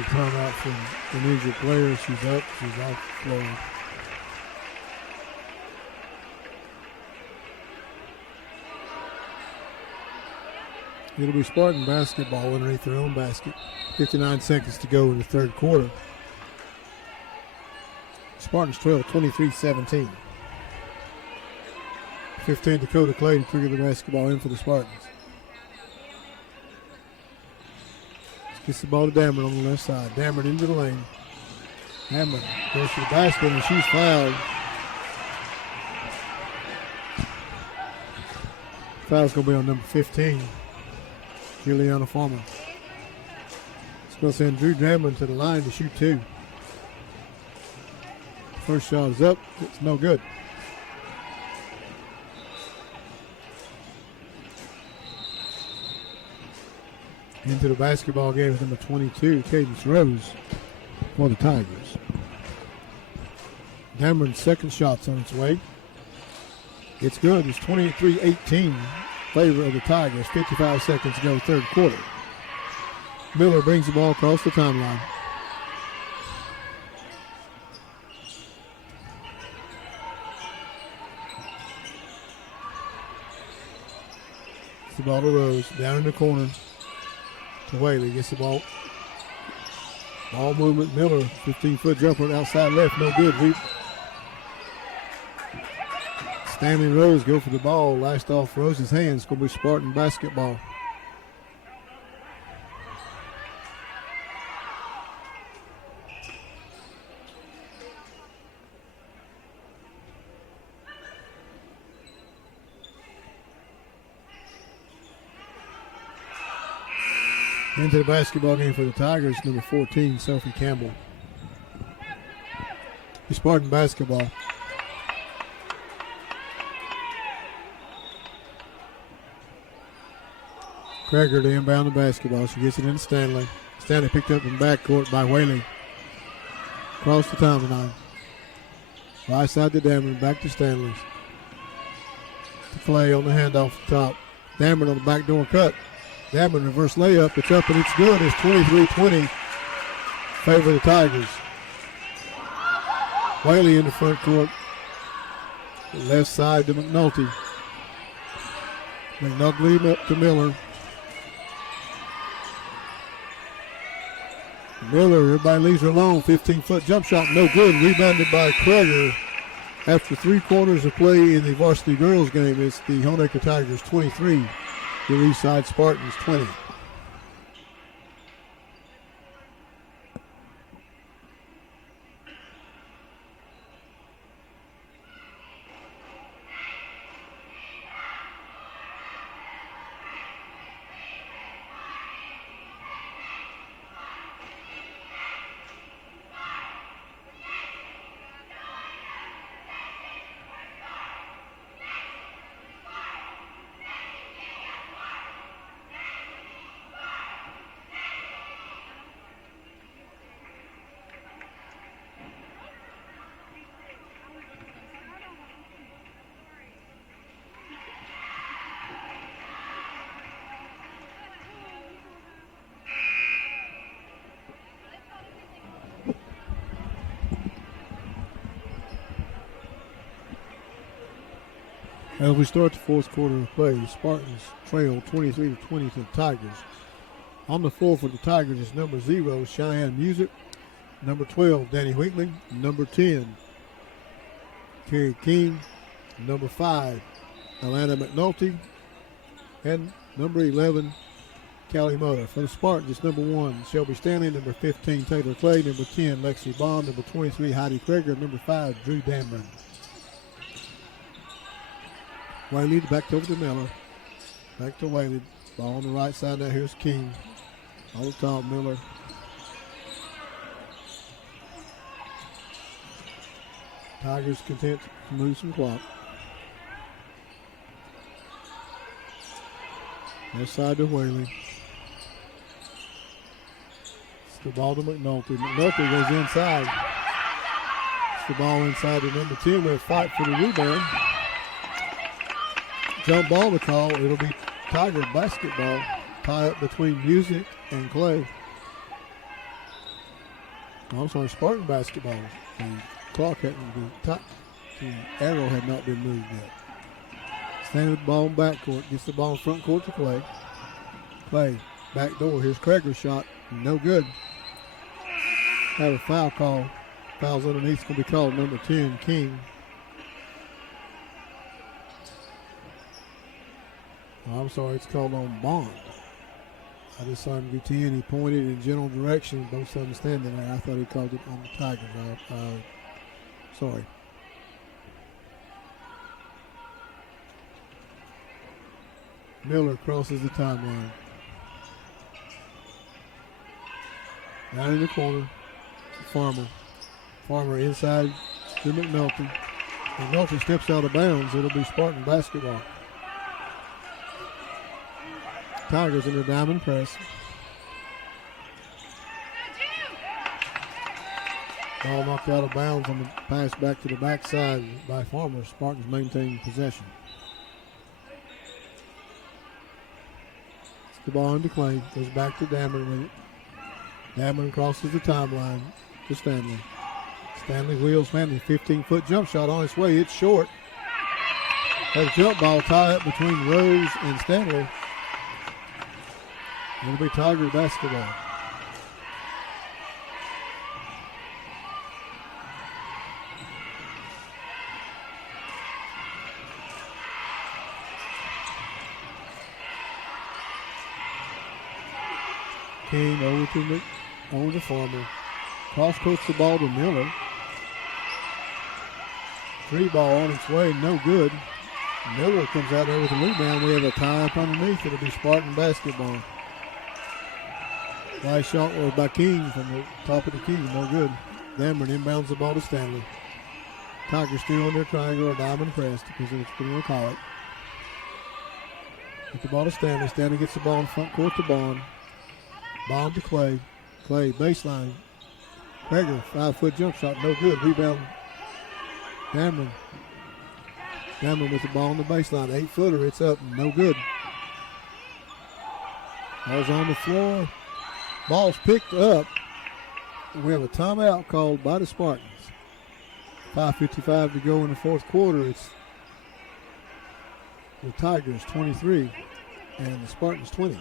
a timeout from an injured player. She's up. She's off the floor. It'll be Spartan basketball underneath their own basket. 59 seconds to go in the third quarter. Spartans trail 23-17. 15 Dakota Clay to trigger the basketball in for the Spartans. Gets the ball to Dameron on the left side. Dameron into the lane. Dameron goes to the basket and she's fouled. Foul's going to be on number 15, Juliana Farmer. It's going to send Drew Dameron to the line to shoot two. First shot is up. It's no good. Into the basketball game is number 22, Cadence Rose, for the Tigers. Dameron's second shot's on its way. It's good. It's 23-18 favor of the Tigers. 55 seconds to go, third quarter. Miller brings the ball across the timeline. It's the ball to Rose, down in the corner to Whaley. Gets the ball. Ball movement, Miller, 15-foot jumper outside left, no good. Stanley and Rose go for the ball. Lashed off Rose's hands. Going to be Spartan basketball. Into the basketball game for the Tigers, number 14, Sophie Campbell. Spartan basketball. Kreger to inbound the basketball. She gets it into Stanley. Stanley picked up in backcourt by Whaley. Across the timeline. Right side to Dameron, back to Stanley. To Clay on the handoff the top. Dameron on the backdoor cut. Dameron reverse layup. It's up and it's good. It's 23-20. Favor the Tigers. Whaley in the front court. Left side to McNulty. McNulty up to Miller. Miller, everybody leaves her alone. 15-foot jump shot, no good. Rebounded by Kreger. After 3 quarters of play in the varsity girls game, it's the Honaker Tigers 23, the Eastside Spartans 20. As we start the fourth quarter of play, Spartans trail 23-20 to the Tigers. On the floor for the Tigers is number 0, Cheyenne Music. Number 12, Danny Winkling. Number 10, Kerry King. Number 5, Alana McNulty. And number 11, Callie Moda. For the Spartans, it's number 1, Shelby Stanley. Number 15, Taylor Clay. Number 10, Lexi Bond. Number 23, Heidi Kreger. Number 5, Drew Dameron. Whaley back over to Miller. Back to Whaley. Ball on the right side now. Here's King. On the top, Miller. Tigers content to move some clock. Left side to Whaley. It's the ball to McNulty. McNulty goes inside. It's the ball inside to number 10. We'll fight for the rebound. Jump ball to call. It'll be Tiger basketball. Tie up between Music and Clay. No, I'm sorry, Spartan basketball. The clock hadn't the arrow had not been moved yet. Standing with the ball in backcourt, gets the ball in front court to Clay. Clay, back door. Here's Krager's shot. No good. Have a foul call. Foul's underneath. It's going to be called number 10, King. Oh, I'm sorry, it's called on Bond. I just saw him go 10. He pointed in general direction. Both of them standing there. I thought he called it on the Tigers. Sorry. Miller crosses the timeline. Down in the corner, Farmer. Farmer inside to McNulty. McNulty steps out of bounds. It'll be Spartan basketball. Tigers in the diamond press. Ball knocked out of bounds on the pass back to the backside by Farmer. Spartans maintain possession. It's the ball into Clay. Goes back to Dameron with it. Dameron crosses the timeline to Stanley. Stanley wheels Stanley. 15-foot jump shot on its way. It's short. That jump ball tie up between Rose and Stanley. It'll be Tiger basketball. King over to Farmer. Cross coats the ball to Miller. 3 ball on its way, no good. Miller comes out there with a rebound. We have a tie up underneath. It'll be Spartan basketball. Nice shot was by King from the top of the key. No good. Dameron inbounds the ball to Stanley. Tigers still in their triangle or diamond press, because it's what we'll call it. Get the ball to Stanley. Stanley gets the ball in front court to Bond. Bond to Clay. Clay baseline. Krager 5-foot jump shot. No good. Rebound. Dameron. Dameron with the ball on the baseline. 8-footer. It's up. No good. Ball's on the floor. Ball's picked up. We have a timeout called by the Spartans. 5:55 to go in the fourth quarter. It's the Tigers 23 and the Spartans 20.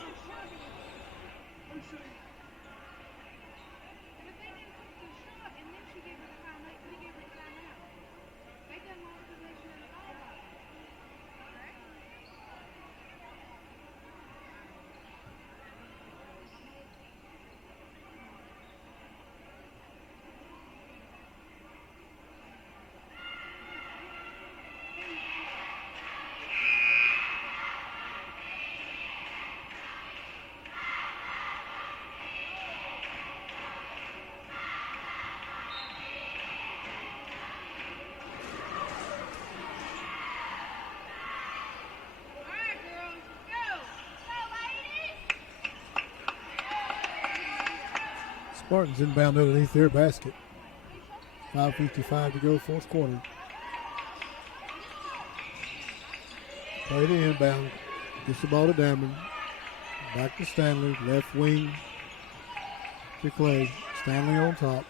Spartans inbound underneath their basket. 5:55 to go, fourth quarter. Play the inbound. Gets the ball to Dameron. Back to Stanley. Left wing to Clay. Stanley on top.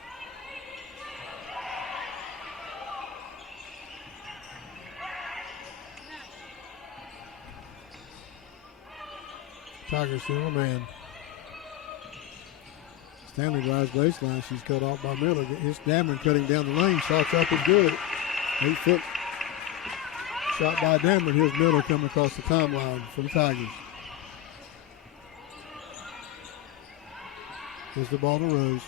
Tigers still a man. Stanley drives baseline. She's cut off by Miller. It's Dameron cutting down the lane. Shots up and good. 8-foot shot by Dameron. Here's Miller coming across the timeline for the Tigers. Here's the ball to Rose.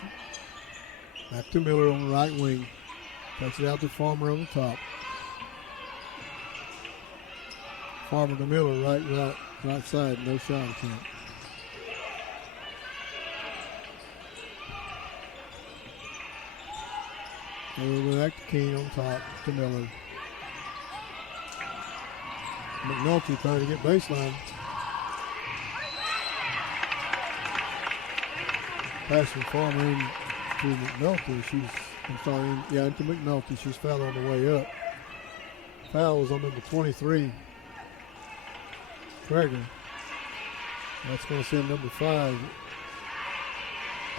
Back to Miller on the right wing. Takes it out to Farmer on the top. Farmer to Miller, right side. No shot attempt. Over back to King on top to Miller. McNulty trying to get baseline. Passing Farmer in to McNulty. Into McNulty. She's fouled on the way up. Foul was on number 23, Krager. That's going to send number 5,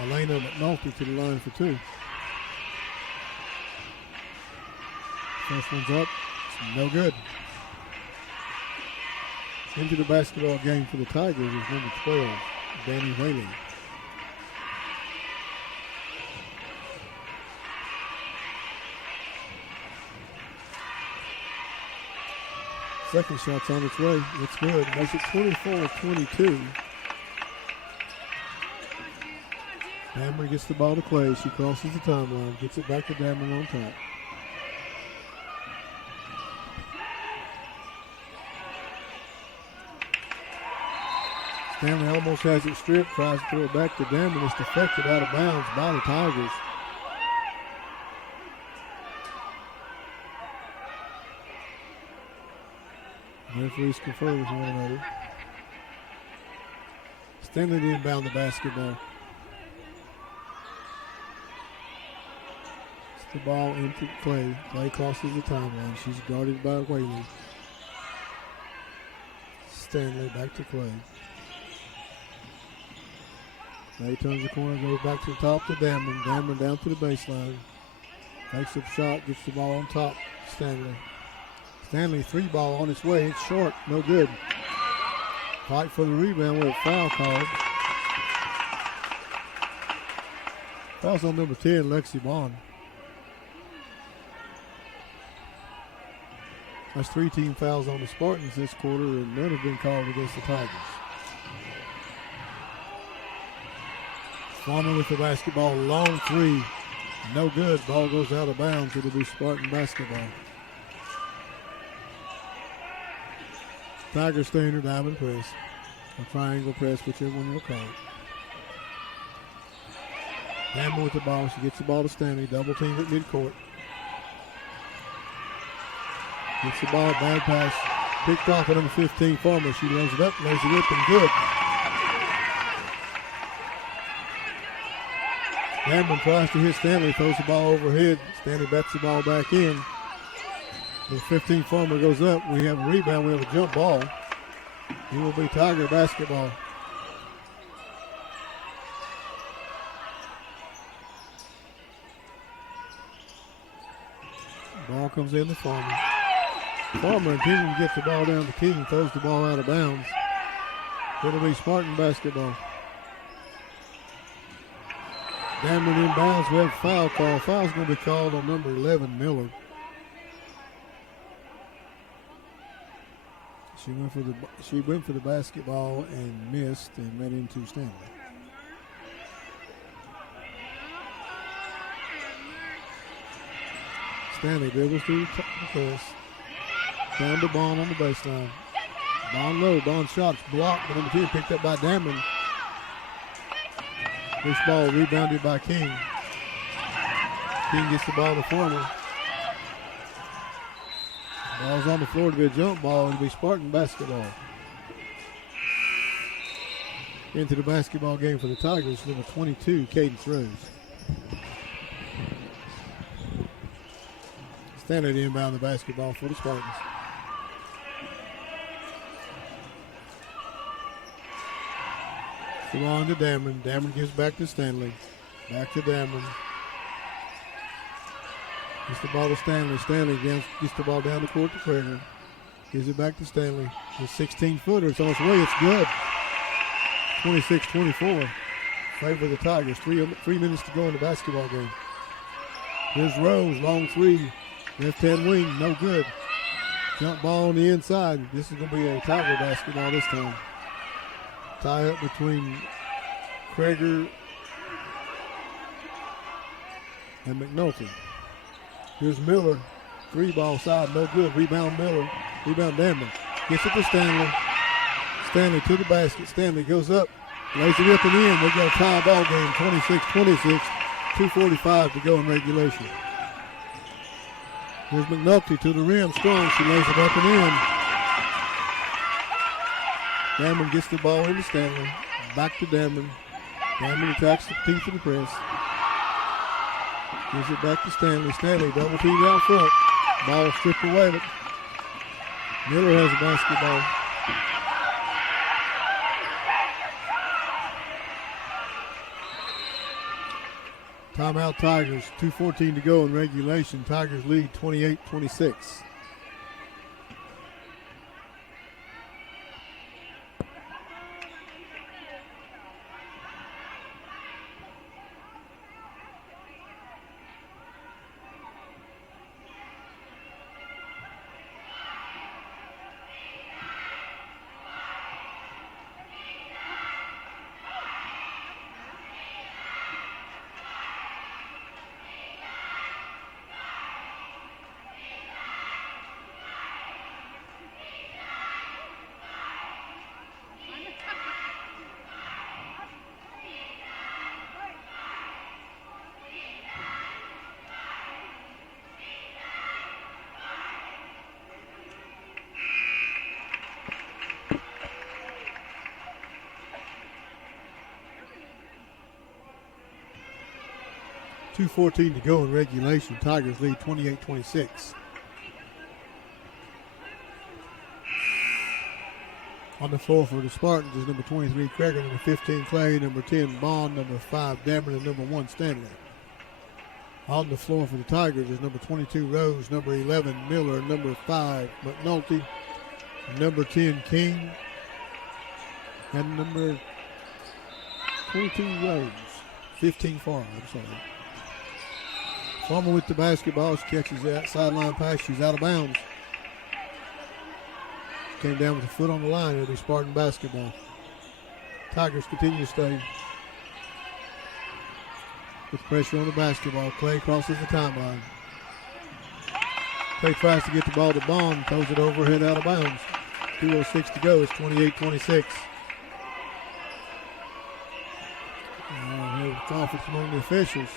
Elena McNulty, to the line for 2. First one's up. It's no good. Into the basketball game for the Tigers is number 12, Danny Whaley. Second shot's on its way. It's good. Makes it 24-22. Dameron gets the ball to Clay. She crosses the timeline. Gets it back to Dameron on top. Stanley almost has it stripped. Tries to throw it back to Dameron. It's deflected out of bounds by the Tigers. Referees confer with one another. Stanley didn't inbound the basketball. It's the ball into Clay. Clay crosses the timeline. She's guarded by Whaley. Stanley back to Clay. Clay turns the corner, goes back to the top to Dameron. Dameron down to the baseline. Takes a shot, gets the ball on top. Stanley. Stanley three ball on its way. It's short. No good. Fight for the rebound with a foul called. Foul's on number 10, Lexi Bond. That's 3 team fouls on the Spartans this quarter, and none have been called against the Tigers. Farmer with the basketball. Long three. No good. Ball goes out of bounds. It'll be Spartan basketball. Tigers stay in her diamond press, or triangle press, whichever one you'll call it. Dameron with the ball. She gets the ball to Stanley. Double team at midcourt. Gets the ball. Bad pass. Picked off at number 15, Farmer. She lays it up, and good. Dameron tries to hit Stanley. Throws the ball overhead. Stanley bats the ball back in. The 15 Farmer goes up. We have a rebound. We have a jump ball. It will be Tiger basketball. Ball comes in to Farmer. Farmer intending to get the ball down to King. Throws the ball out of bounds. It'll be Spartan basketball. Dameron inbounds. We have a foul call. Foul's going to be called on number 11, Miller. She went for the basketball and missed and ran into Stanley. Stanley dribbles through the press. Down to Bond on the baseline. Bond low. Bond shot's blocked, but number 10 picked up by Dameron. This ball rebounded by King. King gets the ball to Farmer. Ball's on the floor to be a jump ball. It'll be Spartan basketball. Into the basketball game for the Tigers, number 22, Cadence Rose. Stanley to inbound the basketball for the Spartans. The ball to Dameron. Dameron gives back to Stanley. Back to Dameron. Gets the ball to Stanley. Stanley gets the ball down the court to Krager. Gives it back to Stanley. The 16-footer. It's on its way. It's good. 26-24. Favor the Tigers. 3 minutes to go in the basketball game. Here's Rose. Long three. Left-hand wing. No good. Jump ball on the inside. This is going to be a Tiger basketball this time. Tie up between Krager and McNulty. Here's Miller. 3-ball side, no good. Rebound Miller. Rebound Dameron. Gets it to Stanley. Stanley to the basket. Stanley goes up. Lays it up and in. They got a tie ball game. 26-26. 2:45 to go in regulation. Here's McNulty to the rim. Strong. She lays it up and in. Dameron gets the ball into Stanley. Back to Dameron. Dameron attacks the teeth of the press. Gives it back to Stanley. Stanley double teamed out front. Ball stripped away, but Miller has the basketball. Timeout Tigers. 2:14 to go in regulation. Tigers lead 28-26. .214 to go in regulation. Tigers lead 28-26. On the floor for the Spartans is number 23, Kreger, number 15, Clay, number 10, Bond, number 5, Dameron, and number 1, Stanley. On the floor for the Tigers is number 22, Rose, number 11, Miller, number 5, McNulty, number 10, King, and number 22, Rose. 15 Farmer, I'm sorry. Farmer with the basketball. She catches that sideline pass. She's out of bounds. Came down with a foot on the line. It'll be Spartan basketball. Tigers continue to stay with pressure on the basketball. Clay crosses the timeline. Clay tries to get the ball to Bond. Throws it overhead out of bounds. 2:06 to go. It's 28-26. Here's conference among the officials.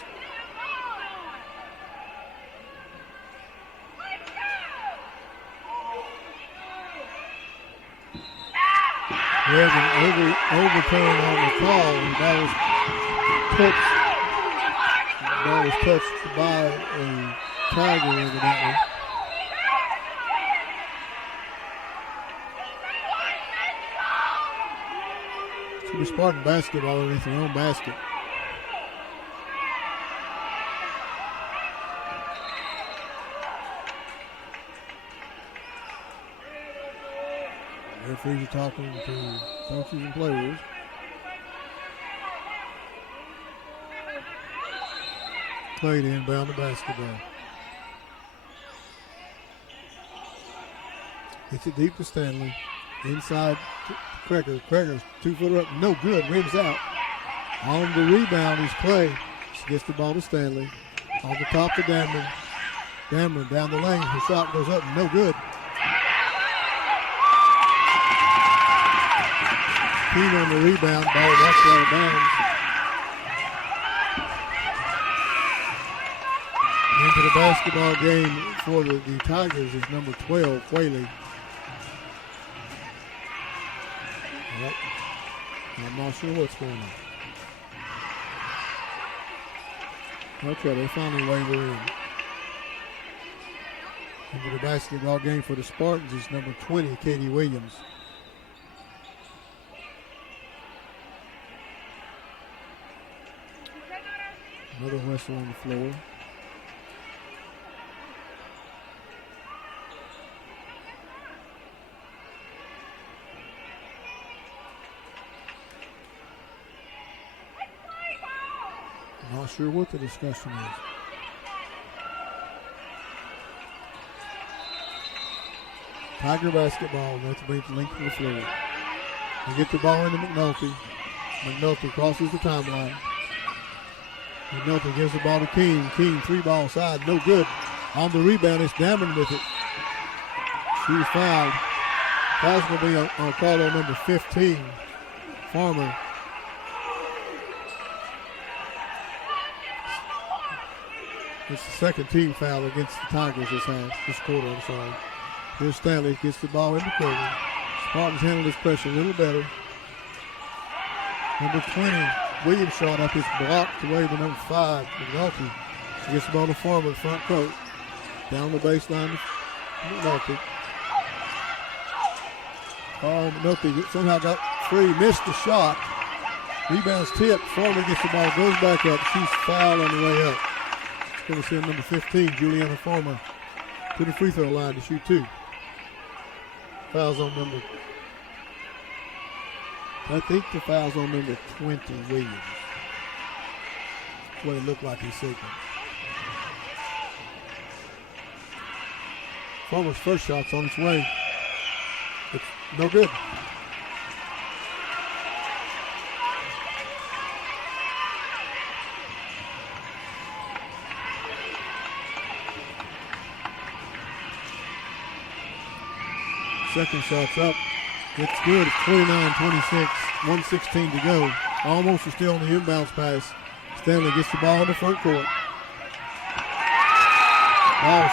There's an overturn on the call. That was touched by a Tiger evidently. It's going to be Spartan basketball underneath their own basket. Referees are talking to coaches and players. Clay to inbound the basketball. Hits it deep to Stanley. Inside to Kreger. Kreger's 2-footer up. No good. Rims out. On the rebound is Clay. She gets the ball to Stanley. On the top to Dameron. Dameron down the lane. Her shot goes up. No good. Keen on the rebound, ball knocks out of bounds. Into the basketball game for the Tigers is number 12, Whaley. Yep. I'm not sure what's going on. Okay, they finally waver in. Into the basketball game for the Spartans is number 20, Katie Williams. Another whistle on the floor. Not sure what the discussion is. Tiger basketball, that's the length of the floor. They get the ball into McNulty. McNulty crosses the timeline. McNulty gives the ball to King. King, 3-ball side, no good. On the rebound, it's Dameron with it. She's fouled. Foul's going to be on call on number 15, Farmer. It's the second team foul against the Tigers this quarter, I'm sorry. Here's Stanley, gets the ball in the corner. Spartans handle this pressure a little better. Number 20, Williams shot up, is blocked away by number 5, McNulty. She gets the ball to Farmer, front court. Down the baseline to McNulty. Oh, McNulty somehow got free, missed the shot. Rebounds tip. Farmer gets the ball, goes back up. She's fouled on the way up. It's going to send number 15, Juliana Farmer, to the free throw line to shoot 2. Fouls on number, I think the foul's on number 20, Williams. That's what it looked like he's seeking. Farmer's first shot's on its way. It's no good. Second shot's up. It's good. It's 29-26. 1:16 to go. Almost is still on the inbounds pass. Stanley gets the ball in the front court. Ball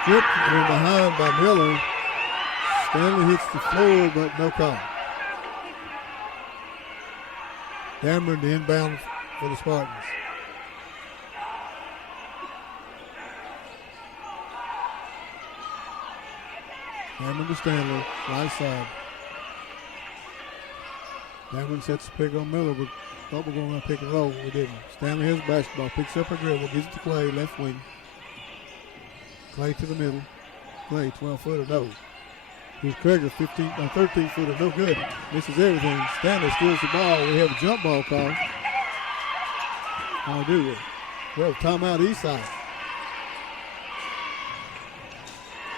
stripped from behind by Miller. Stanley hits the floor, but no call. Dameron the inbound for the Spartans. Dameron to Stanley, right side. Dameron sets the pick on Miller, but thought we were going to pick and roll. We didn't. Stanley has basketball, picks up her dribble, gives it to Clay, left wing. Clay to the middle. Clay, 12-footer, no. Here's Kreger, 13-footer, no good. Misses everything. Stanley steals the ball. We have a jump ball call. How do we? Well, timeout Eastside.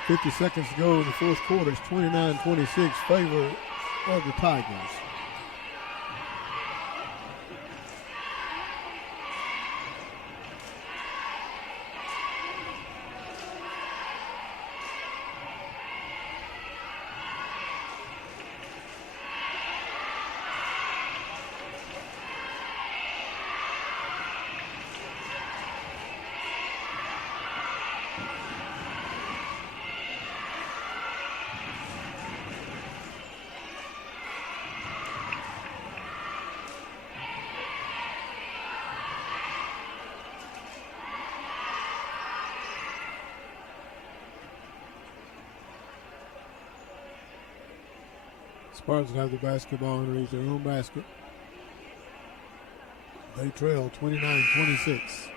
50 seconds to go in the fourth quarter. It's 29-26, favor of the Tigers. Spartans have the basketball underneath their own basket. They trail 29-26.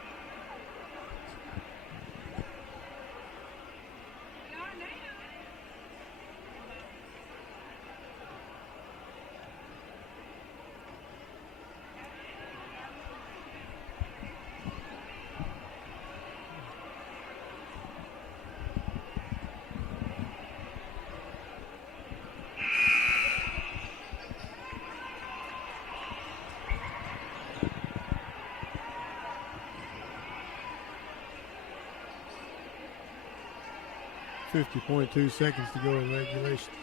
.2 seconds to go in regulation.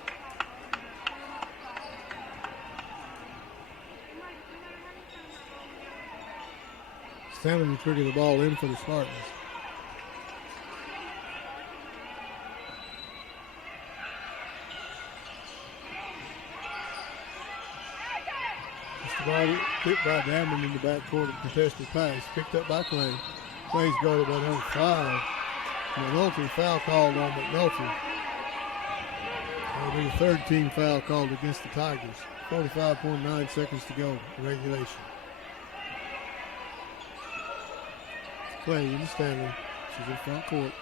Stanley will trigger the ball in for the Spartans. It's the ball picked by Dameron in the backcourt of contested pass. Picked up by Clay. Clay's guarded by number 5. McNulty foul called on McNulty. That'll be the third team foul called against the Tigers. 45.9 seconds to go in regulation. Clay in the Stanley. She's in front court.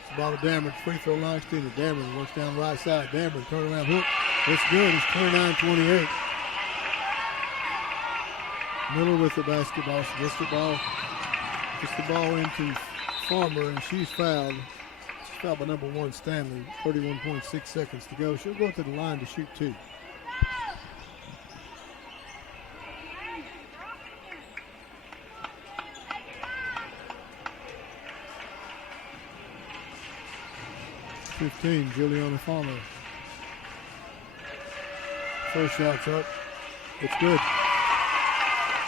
It's the ball to Dameron. Free throw line extended. Dameron works down the right side. Dameron turnaround hook. It's good. It's 29-28. Miller with the basketball. She gets the ball into Farmer, and she's fouled. She's fouled by number 1, Stanley. 31.6 seconds to go. She'll go to the line to shoot 2. Juliana Farmer. First shot's up. It's good.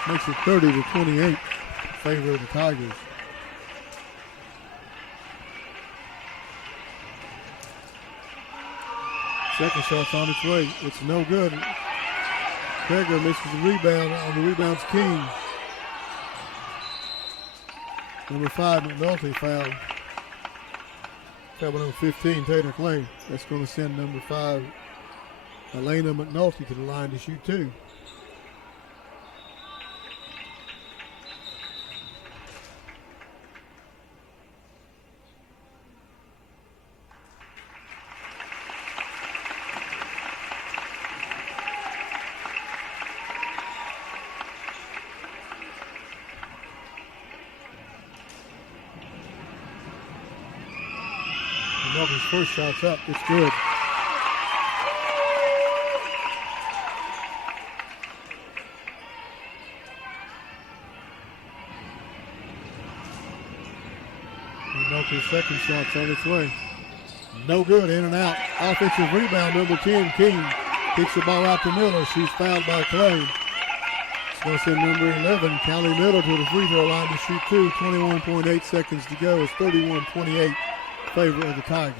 Makes it 30-28 in favor of the Tigers. Second shot's on its way. It's no good. Kreger misses the rebound. On the rebound's King. Number 5, McNulty fouled. Foul by number 15, Taylor Clay. That's going to send number 5, Elena McNulty, to the line to shoot 2. McNulty's first shot's up. It's good. McNulty's second shot's on its way. No good, in and out. Offensive rebound, number 10, King. Kicks the ball out to Miller. She's fouled by Clay. It's going to send number 11, Callie Miller, to the free throw line to shoot two. 21.8 seconds to go. It's 31-28 in favor of the Tigers.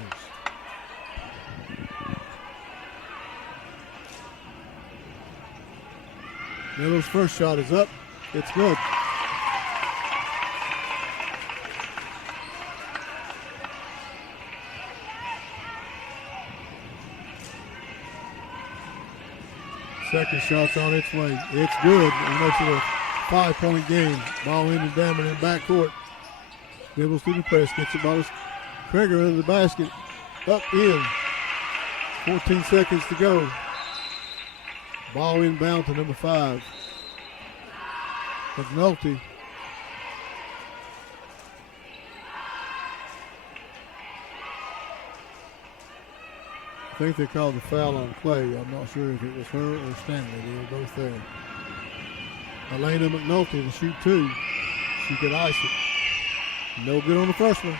Miller's first shot is up. It's good. Second shot's on its way. It's good. It makes it a 5-point game. Ball in and down in the backcourt. Dribbles through the press. Gets the ball to Kreger under the basket. Up in. 14 seconds to go. Ball inbound to number 5. McNulty. I think they called the foul on Clay. I'm not sure if it was her or Stanley. They were both there. Elena McNulty to shoot two. She could ice it. No good on the first one.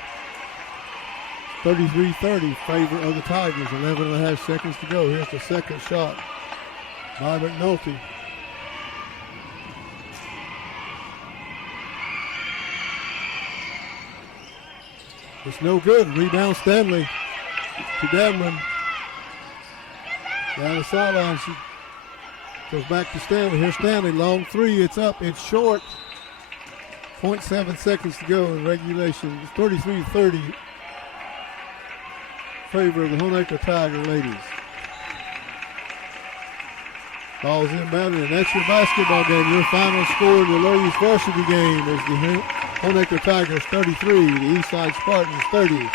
33-30, favor of the Tigers. 11 and a half seconds to go. Here's the second shot by McNulty. It's no good. Rebound Stanley to Devlin. Down the sideline, she goes back to Stanley. Here's Stanley, long three. It's up. It's short. 0.7 seconds to go in regulation. It's 33-30. Favor of the Honaker Tiger ladies. Ball's inbounded, and that's your basketball game. Your final score in the ladies varsity game is the Honaker Tigers 33, the Eastside Spartans 30.